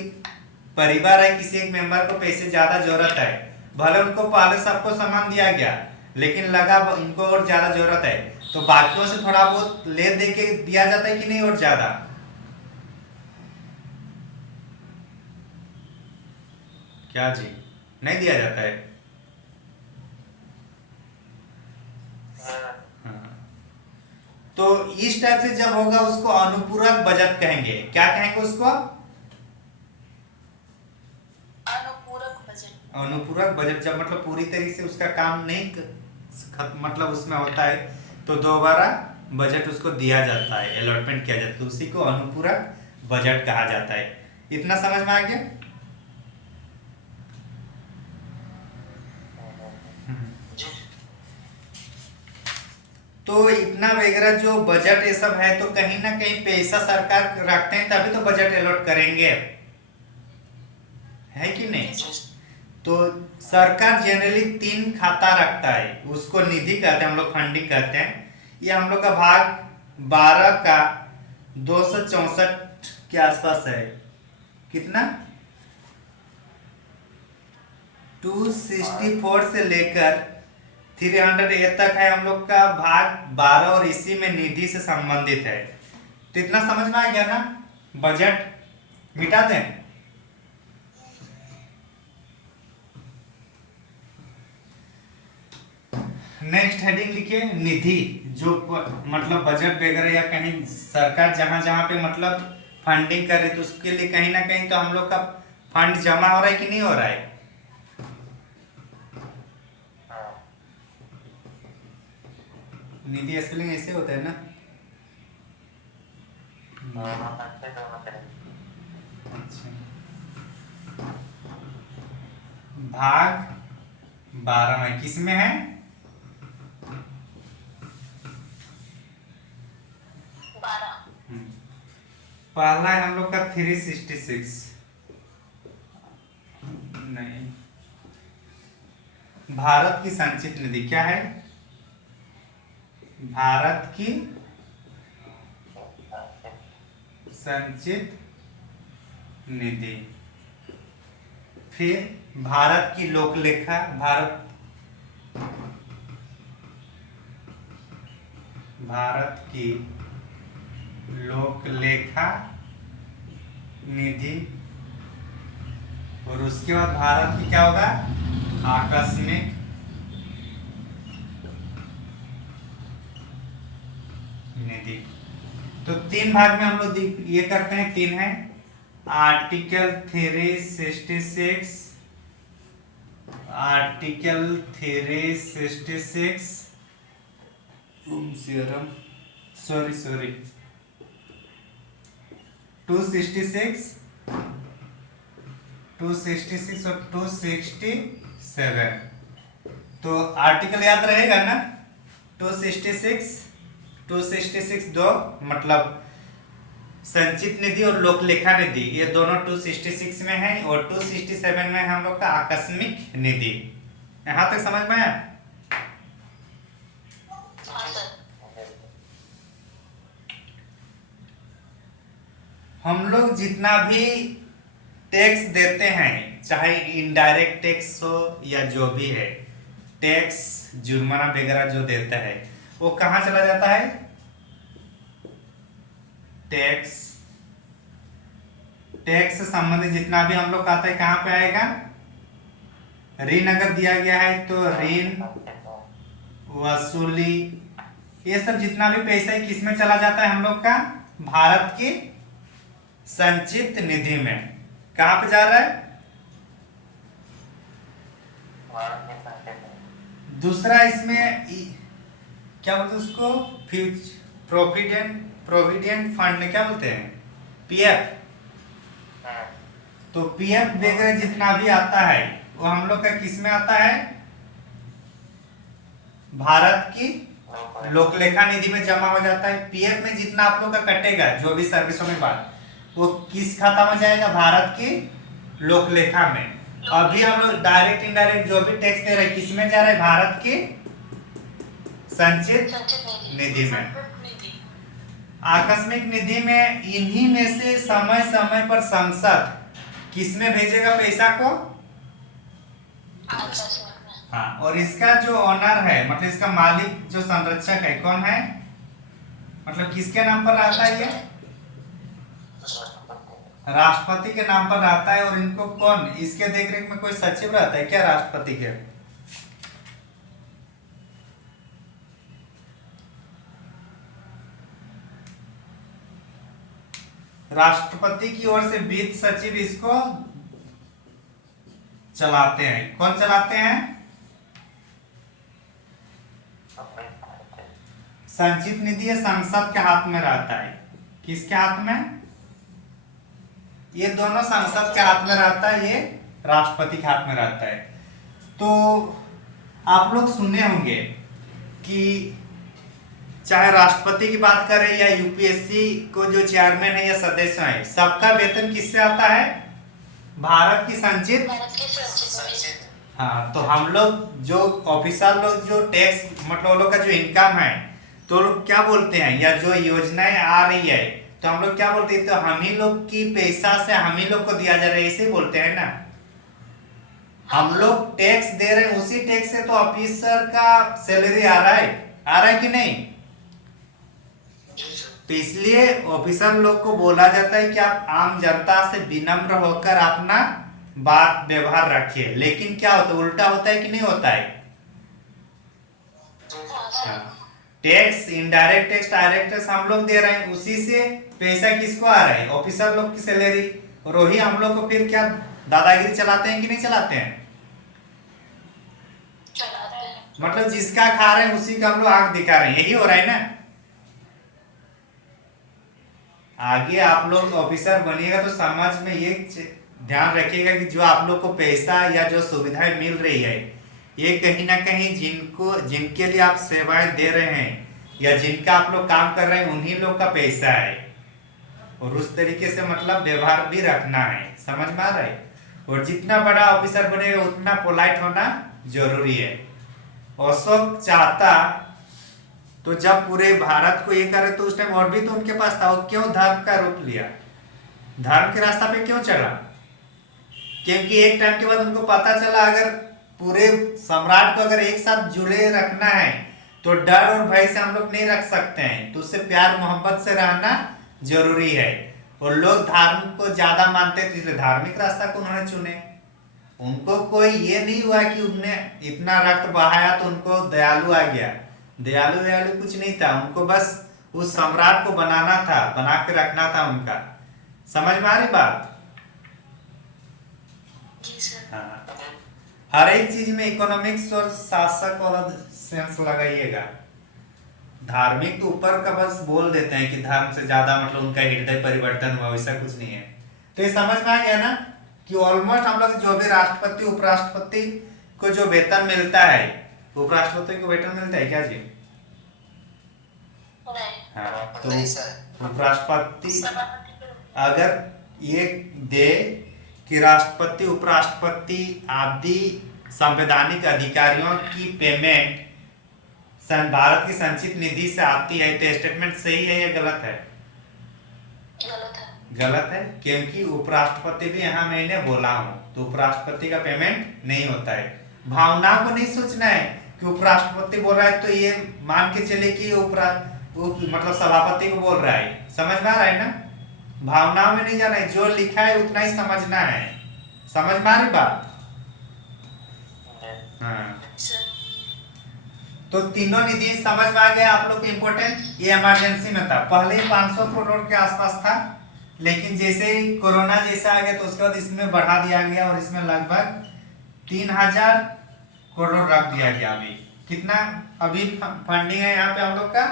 परिवार है, किसी एक मेंबर को पैसे ज्यादा जरूरत है, भले उनको पहले सबको सामान दिया गया, लेकिन लगा इनको और ज्यादा जरूरत है, तो बाकियों से थोड़ा बहुत ले दे के दिया जाता है कि नहीं? और ज्यादा क्या जी, नहीं दिया जाता है? हाँ। तो इस टाइप से जब होगा उसको अनुपूरक बजट कहेंगे। क्या कहेंगे उसको? अनुपूरक बजट। जब मतलब पूरी तरीके से उसका काम नहीं मतलब उसमें होता है, तो दोबारा बजट उसको दिया जाता है, अलॉटमेंट किया जाता है, उसी को अनुपूरक बजट कहा जाता है। इतना समझ में आ गया? तो इतना वगैरह जो बजट ये सब है, तो कहीं ना कहीं पैसा सरकार रखते हैं तभी तो बजट अलॉट करेंगे, है कि नहीं? तो सरकार जनरली 3 खाता रखता है, उसको निधि कहते हैं हम लोग, फंडिंग कहते हैं। ये हम लोग का भाग 12 का 264 के आसपास है। कितना? 264 से लेकर 308 तक है हम लोग का भाग 12, और इसी में निधि से संबंधित है। तो इतना समझ में आ गया ना? बजट मिटा दें। नेक्स्ट हेडिंग लिखिए, निधि। जो मतलब बजट वगैरह या कहीं सरकार जहां जहां पे मतलब फंडिंग करे, तो उसके लिए कहीं ना कहीं तो हम लोग का फंड जमा हो रहा है कि नहीं हो रहा है? निधि स्पेलिंग ऐसे होता है ना? अच्छा, भाग 12 में किस में है? 12। पहला है हम लोग का 366। नहीं, भारत की संचित निधि क्या है? भारत की संचित निधि। फिर भारत की लोकलेखा, भारत भारत की लोक लेखा निधि, और उसके बाद भारत की क्या होगा, आकस्मिक निधि। तो 3 भाग में हम लोग ये करते हैं, 3 है। आर्टिकल 366, आर्टिकल 366 सॉरी 266, 266 और 267। तो आर्टिकल याद रहेगा ना, 266, 266 दो मतलब संचित निधि और लोकलेखा निधि, ये दोनों 266 में है, और 267 में हम लोग का आकस्मिक निधि। यहां तक समझ में आया? हाँ सर। हम लोग जितना भी टैक्स देते हैं, चाहे इनडायरेक्ट टैक्स हो या जो भी है, टैक्स जुर्माना वगैरह जो देता है, वो कहाँ चला जाता है? टैक्स से संबंधित जितना भी हम लोग आता है कहाँ पे आएगा? ऋण अगर दिया गया है तो ऋण वसूली, ये सब जितना भी पैसा है किस में चला जाता है हम लोग का? भारत की संचित निधि में। कहाँ पे जा रहा है? दूसरा इसमें क्या बोलते हैं उसको, प्रोविडेंट फंड में क्या बोलते हैं? पीएफ। तो पीएफ वगैरह जितना भी आता है वो हम लोग का किस में आता है? भारत की लोकलेखा निधि में जमा हो जाता है। पीएफ में जितना आप लोग का कटेगा जो भी सर्विसों में बाद, वो किस खाता में जाएगा? भारत की लोकलेखा में। अभी हम लोग डायरेक्ट इनडायरेक्ट जो भी टैक्स दे रहे हैं किस में जा रहे हैं? भारत की संचित निधि में। आकस्मिक निधि में इन्हीं में से समय समय पर संसद किस में भेजेगा पैसा को? हाँ, और इसका जो ऑनर है मतलब इसका मालिक जो संरक्षक है कौन है? मतलब किसके नाम पर रहता है ये? राष्ट्रपति के नाम पर रहता है। और इनको कौन, इसके देखरेख में कोई सचिव रहता है क्या राष्ट्रपति के? राष्ट्रपति की ओर से वित्त सचिव इसको चलाते हैं। कौन चलाते हैं? संचित निधि संसद के हाथ में रहता है। किसके हाथ में? ये दोनों संसद के हाथ में रहता है, ये राष्ट्रपति के हाथ में रहता है। तो आप लोग सुने होंगे कि चाहे राष्ट्रपति की बात करें या यूपीएससी को जो चेयरमैन है या सदस्य है, सबका वेतन किससे आता है? भारत की संचित। हाँ, तो हम लोग जो ऑफिसर लोग जो टैक्स मतलब लोग का जो इनकम है, तो लोग क्या बोलते हैं, या जो योजनाएं आ रही है तो हम लोग क्या बोलते हैं? तो हम ही लोग की पैसा से हम ही लोग को दिया जा रहा है, ऐसे बोलते हैं ना। हम लोग टैक्स दे रहे हैं, उसी टैक्स से तो ऑफिसर का सैलरी आ रहा है कि नहीं? तो इसलिए ऑफिसर लोग को बोला जाता है कि आप आम जनता से विनम्र होकर अपना बात व्यवहार रखिए। लेकिन क्या होता है, उल्टा होता है कि नहीं होता है? Tax, indirect tax, direct tax हम लोग दे रहे हैं, उसी से पैसा किसको आ रहा है? ऑफिसर लोग की सैलरी। और वही हम लोग को फिर क्या दादागिरी चलाते हैं कि नहीं चलाते हैं? मतलब जिसका खा रहे हैं उसी का हम लोग आंख दिखा रहे हैं, यही हो रहा है ना। आगे आप लोग ऑफिसर बनिएगा तो समाज में ये ध्यान रखिएगा कि जो आप लोग को पैसा या जो सुविधाएं मिल रही है, ये कहीं ना कहीं जिनके लिए आप सेवाएं दे रहे हैं या जिनका आप लोग काम कर रहे हैं उन्हीं लोग का पैसा है। और उस तरीके से मतलब व्यवहार भी रखना है, समझ में आ रहा है? और जितना बड़ा ऑफिसर बनेगा उतना पोलाइट होना जरूरी है। अशोक चाहता तो जब पूरे भारत को ये करे तो उस टाइम और भी तो उनके पास था, वो क्यों धर्म का रूप लिया? धर्म के रास्ता पे क्यों चला? क्योंकि एक टाइम के बाद उनको पता चला अगर पूरे सम्राट को अगर एक साथ जुड़े रखना है तो डर और भय से हम लोग नहीं रख सकते हैं, तो उससे प्यार मोहब्बत से रहना जरूरी है। और लोग धर्म को ज्यादा मानते हैं, तो इसलिए धार्मिक रास्ता को उन्होंने चुने। उनको कोई ये नहीं हुआ कि उनने इतना रक्त बहाया तो उनको दयालु आ गया। दयालु दयालु कुछ नहीं था, उनको बस उस सम्राट को बनाना था, बना के रखना था उनका। समझ में आ रही बात? जी सर। हाँ, हर एक चीज में इकोनॉमिक्स और शासक वाला सेंस लगाइएगा। धार्मिक तो ऊपर का बस बोल देते हैं कि धर्म से ज्यादा मतलब उनका हृदय परिवर्तन हुआ, वैसा कुछ नहीं है। तो ये समझ में आ गया ना कि ऑलमोस्ट हम लोग जो भी राष्ट्रपति उपराष्ट्रपति को जो वेतन मिलता है, उपराष्ट्रपति को वेतन मिलता है क्या जी? नहीं। हाँ, तो नहीं सर। उपराष्ट्रपति सभापति को अगर ये दे कि राष्ट्रपति उपराष्ट्रपति आदि संवैधानिक अधिकारियों की पेमेंट भारत की संचित निधि से आती है, तो स्टेटमेंट सही है या गलत है? गलत है। गलत है, क्योंकि उपराष्ट्रपति भी यहाँ मैंने बोला हूँ, तो उपराष्ट्रपति का पेमेंट नहीं होता है। भावना को नहीं सोचना है कि उपराष्ट्रपति बोल रहा है तो ये मान के चले कि मतलब सभापति को बोल रहा है। समझ में आ रहा है ना? भावनाओं में नहीं जाना है, जो लिखा है उतना ही समझना है। समझ में आ रही बात? हाँ, सर। तो तीनों निधि समझ में आ गया आप लोग को। इम्पोर्टेंट ये इमरजेंसी में था, पहले 500 करोड़ के आसपास था, लेकिन जैसे ही कोरोना जैसा आ गया तो उसके बाद इसमें बढ़ा दिया गया और इसमें लगभग 3000 करोड़ रख दिया गया। अभी कितना अभी फंडिंग है यहाँ पे हम लोग का?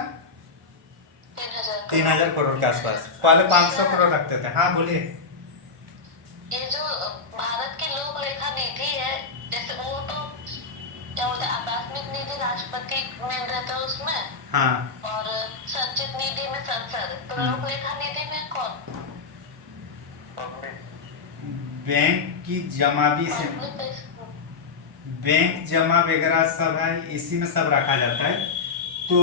3000 करोड़ के आसपास। पहले 500 करोड़ रखते थे। हाँ बोलिए। ये जो भारत की लोक लेखा निधि है, जैसे वो तो क्या बोलते हैं, आकस्मिक निधि राष्ट्रपति में रहता है उसमें, हाँ, और संचित निधि में संसद, तो लोक लेखा निधि में कौन? बैंक की जमा भी से बैंक जमा वगैरह सब है, इसी में सब रखा जाता है। तो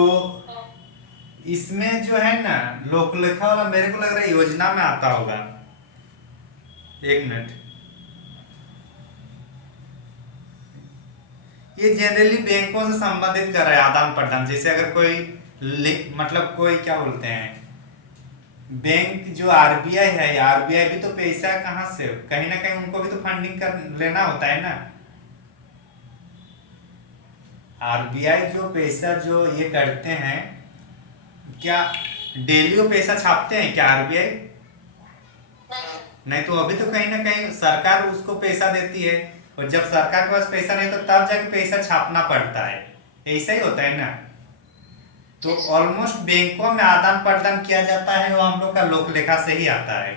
इसमें जो है ना लोकलेखा वाला, मेरे को लग रहा है योजना में आता होगा। एक मिनट, ये जनरली बैंकों से संबंधित कर रहा है, आदान प्रदान। जैसे अगर कोई मतलब कोई क्या बोलते हैं, बैंक जो आरबीआई है, आरबीआई भी तो पैसा कहाँ से, कहीं ना कहीं उनको भी तो फंडिंग कर लेना होता है ना। आरबीआई जो पैसा जो ये करते हैं, क्या डेली वो पैसा छापते हैं क्या आरबीआई? नहीं, तो अभी तो कहीं ना कहीं सरकार उसको पैसा देती है, और जब सरकार के पास पैसा नहीं तो तब जाके पैसा छापना पड़ता है। ऐसा ही होता है ना। तो ऑलमोस्ट बैंकों में आदान प्रदान किया जाता है, वो हम लोग का लोक लेखा से ही आता है।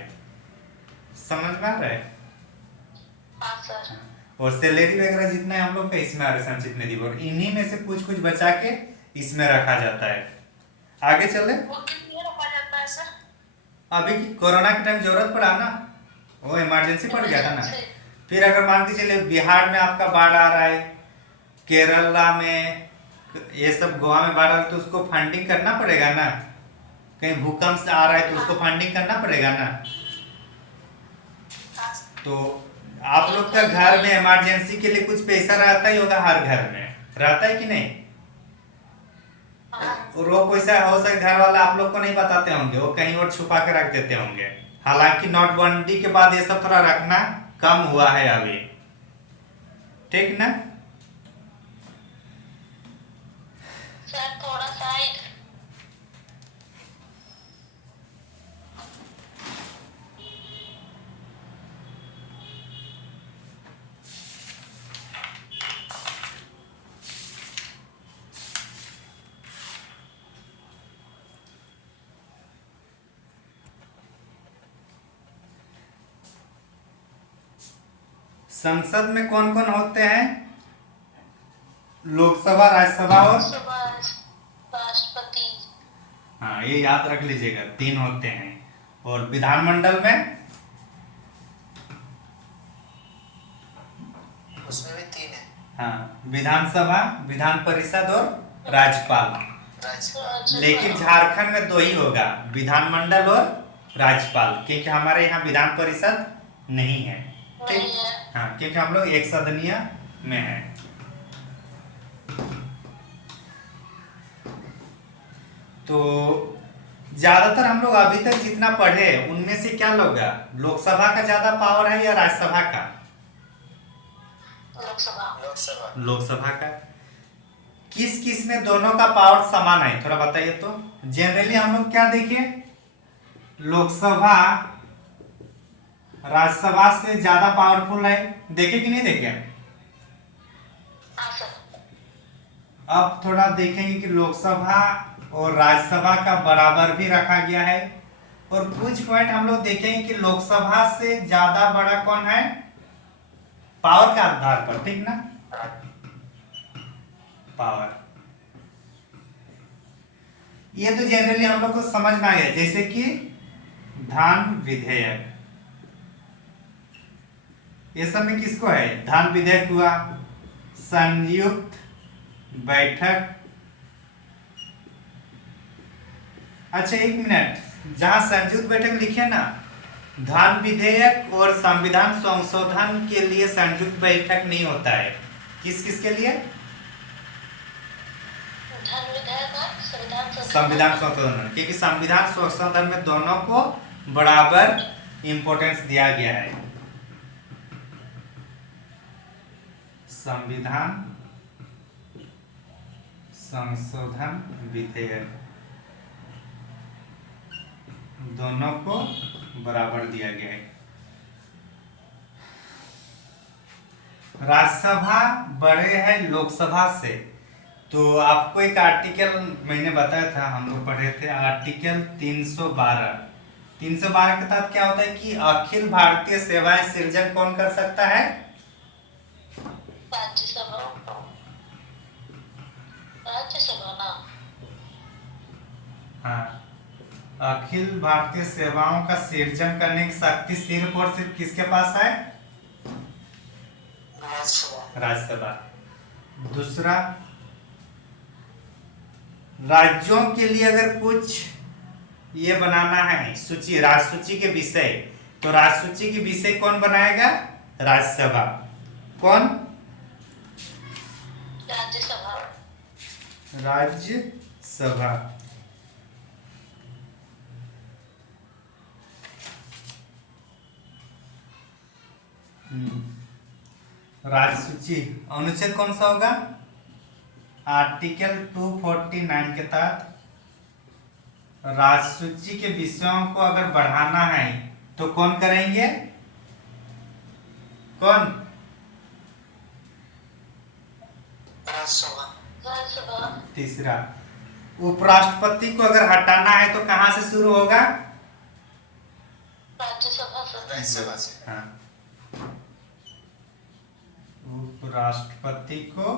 समझ में आ रहा है? हाँ सर। और सैलरी वगैरह जितना है हम लोग का इसमें आ रहा है संचित निधि, और इन्हीं में से कुछ कुछ बचा के इसमें रखा जाता है। आगे चले। वो कितने रखा जाता है सर? अभी कोरोना के टाइम जरूरत पड़ा ना, वो इमरजेंसी पड़ गया था ना। फिर अगर मान के चले बिहार में आपका बाढ़ आ रहा है, केरला में, ये सब गोवा में बाढ़ आ रहा है, तो उसको फंडिंग करना पड़ेगा ना। कहीं भूकंप से आ रहा है तो उसको फंडिंग करना पड़ेगा ना। तो आप लोग का घर में इमरजेंसी के लिए कुछ पैसा रहता ही होगा, हर घर में रहता है कि नहीं? और वो पैसा हो सके घर वाला आप लोग को नहीं बताते होंगे, वो कहीं और छुपा के रख देते होंगे। हालांकि नोटबंदी के बाद ये सब थोड़ा रखना कम हुआ है अभी, ठीक ना? सर थोड़ा साइड। संसद में कौन कौन होते हैं? लोकसभा, राज्यसभा और राष्ट्रपति। हाँ, ये याद रख लीजिएगा, 3 होते हैं। और विधानमंडल में? उसमें भी 3 है। हाँ, विधानसभा, विधान परिषद और राज्यपाल। लेकिन झारखंड में 2 ही होगा, विधानमंडल और राज्यपाल, क्योंकि हमारे यहाँ विधान परिषद नहीं है। ठीक, हाँ, क्योंकि हम लोग एक सदनीय में हैं। तो ज्यादातर हम लोग अभी तक जितना पढ़े उनमें से क्या लगा, लोकसभा का ज्यादा पावर है या राज्यसभा का? लोकसभा। लोकसभा। लोकसभा का। किस किस में दोनों का पावर समान है, थोड़ा बताइए तो। जनरली हम लोग क्या देखे, लोकसभा राज्यसभा से ज्यादा पावरफुल है, देखे कि नहीं देखे? हाँ सर। अब थोड़ा देखेंगे कि लोकसभा और राज्यसभा का बराबर भी रखा गया है, और कुछ पॉइंट हम लोग देखेंगे कि लोकसभा से ज्यादा बड़ा कौन है पावर के आधार पर, ठीक ना। पावर ये तो जनरली हम लोग को समझ में आ गया, जैसे कि धान विधेयक, ये सब में किसको है, धान विधेयक हुआ, संयुक्त बैठक। अच्छा एक मिनट, जहां संयुक्त बैठक लिखे ना, धान विधेयक और संविधान संशोधन के लिए संयुक्त बैठक नहीं होता है, किस किस के लिए? धन विधेयक और संविधान संशोधन, क्योंकि संविधान संशोधन में दोनों को बराबर इंपॉर्टेंस दिया गया है। संविधान संशोधन विधेयक दोनों को बराबर दिया गया है। राज्यसभा बड़े है लोकसभा से, तो आपको एक आर्टिकल मैंने बताया था, हम लोग पढ़े थे, आर्टिकल 312। 312 के तहत क्या होता है कि अखिल भारतीय सेवाएं सृजन कौन कर सकता है? राज्यसभा। राज्यसभा ना। हाँ, अखिल भारतीय सेवाओं का सृजन करने की शक्ति सिर्फ और सिर्फ किसके पास है? राज्यसभा। दूसरा, राज्यों के लिए अगर कुछ ये बनाना है सूची, राजसूची के विषय, तो राजसूची के विषय कौन बनाएगा? राज्यसभा। कौन? राज्यसभा। राज्यसभा। राजसूची अनुच्छेद कौन सा होगा? आर्टिकल 249 के तहत राजसूची के विषयों को अगर बढ़ाना है तो कौन करेंगे? कौन? राज्यसभा। तीसरा, उपराष्ट्रपति को अगर हटाना है तो कहां से शुरू होगा? राज्यसभा से। राज्यसभा से। हाँ, उपराष्ट्रपति को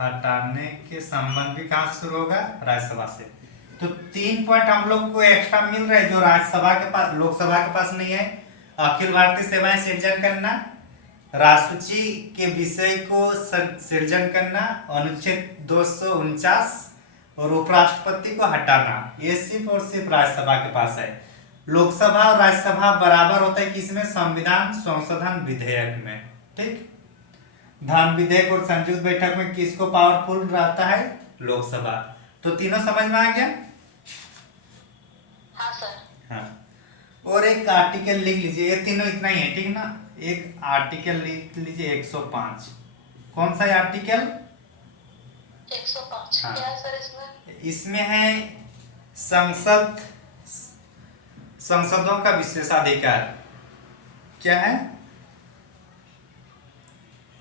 हटाने के संबंध भी कहां से शुरू होगा? राज्यसभा से। तो 3 पॉइंट हम लोग को एक्स्ट्रा मिल रहे हैं जो राज्यसभा के पास, लोकसभा के पास नहीं है। अखिल भारतीय सेवाएं सृजन करना, राजसूची के विषय को सृजन करना, अनुच्छेद 249, और उपराष्ट्रपति को हटाना, ये सिर्फ और सिर्फ राज्यसभा के पास है। लोकसभा और राज्यसभा बराबर होता है किसमें? संविधान संशोधन विधेयक में, ठीक। धान विधेयक और संयुक्त बैठक में किसको पावरफुल रहता है? लोकसभा। तो तीनों समझ में आ गया? हाँ सर। हाँ, और एक आर्टिकल लिख लीजिए, ये तीनों इतना ही है, ठीक ना। एक आर्टिकल लिख लीजिए 105। कौन सा है आर्टिकल? 105। हाँ। क्या है सर इसमें? इसमें है संसदों का विशेषाधिकार। क्या है?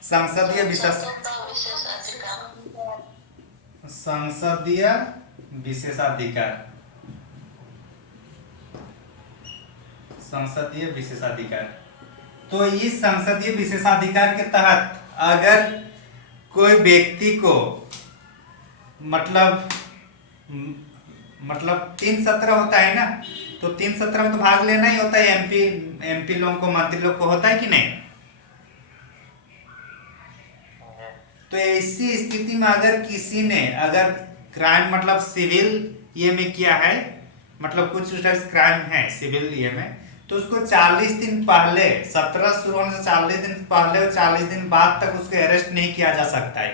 संसदीय संसदीय विशेषाधिकार। संसदीय विशेषाधिकार। तो इस संसदीय विशेषाधिकार के तहत अगर कोई व्यक्ति को मतलब 3 सत्र होता है ना, तो 3 सत्र में तो भाग लेना ही होता है, एमपी लोगों को, मंत्री लोग को, होता है कि नहीं? तो ऐसी स्थिति में अगर किसी ने अगर क्राइम मतलब सिविल ये में किया है, मतलब कुछ क्राइम है सिविल ये में, तो उसको 40 दिन पहले, सत्र शुरू होने से 40 दिन पहले और 40 दिन बाद तक उसको अरेस्ट नहीं किया जा सकता है।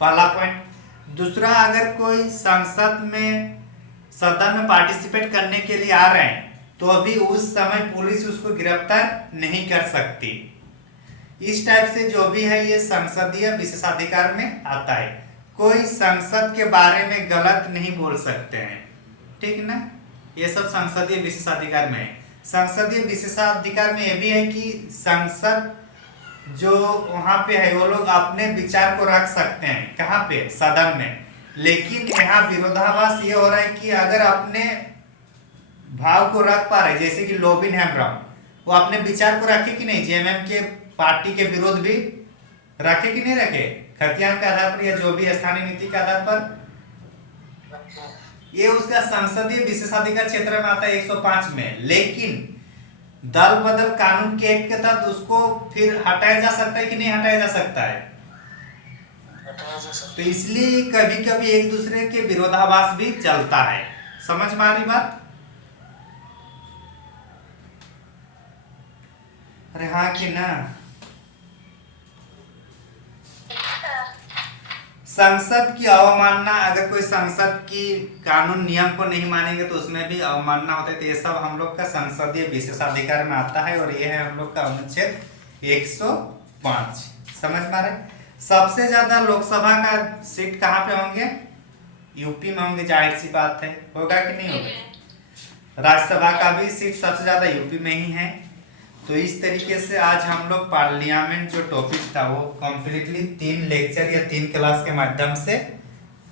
पहला पॉइंट। दूसरा, अगर कोई संसद में सदन में पार्टिसिपेट करने के लिए आ रहे हैं तो अभी उस समय पुलिस उसको गिरफ्तार नहीं कर सकती। इस टाइप से जो भी है ये संसदीय विशेषाधिकार में आता है। कोई संसद के बारे में गलत नहीं बोल सकते हैं, ठीक ना। ये सब संसदीय विशेषाधिकार में है। संसदीय विशेषाधिकार में ये भी है कि संसद जो वहां पे है वो लोग अपने विचार को रख सकते हैं, कहाँ पे, सदन में। लेकिन यहाँ विरोधाभास ये हो रहा है कि अगर अपने भाव को रख पा रहे, जैसे कि लोबिन हेम्ब्रम, वो अपने विचार को रखे कि नहीं, जेएमएम के पार्टी के विरोध भी रखे कि नहीं रखे, खतियान के आधार पर या जो भी स्थानीय नीति के आधार पर, ये उसका संसदीय विशेषाधिकार क्षेत्र में आता है 105 में। लेकिन दल बदल कानून के एक्ट के तहत उसको फिर हटाया जा सकता है कि नहीं हटाया जा सकता है। तो इसलिए कभी कभी एक दूसरे के विरोधाभास भी चलता है। समझ में आ रही बात? अरे हाँ कि ना। संसद की अवमानना, अगर कोई संसद की कानून नियम को नहीं मानेंगे तो उसमें भी अवमानना होता है। तो ये सब हम लोग का संसदीय विशेषाधिकार में आता है और ये है हम लोग का अनुच्छेद 105। समझ में आ रहा है? सबसे ज्यादा लोकसभा का सीट कहाँ पे होंगे? यूपी में होंगे, जाहिर सी बात है। होगा कि नहीं होगा? राज्यसभा का भी सीट सबसे ज्यादा यूपी में ही है। तो इस तरीके से आज हम लोग पार्लियामेंट जो टॉपिक था वो कम्प्लीटली 3 लेक्चर या 3 क्लास के माध्यम से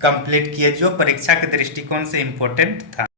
कंप्लीट किए, जो परीक्षा के दृष्टिकोण से इम्पोर्टेंट था।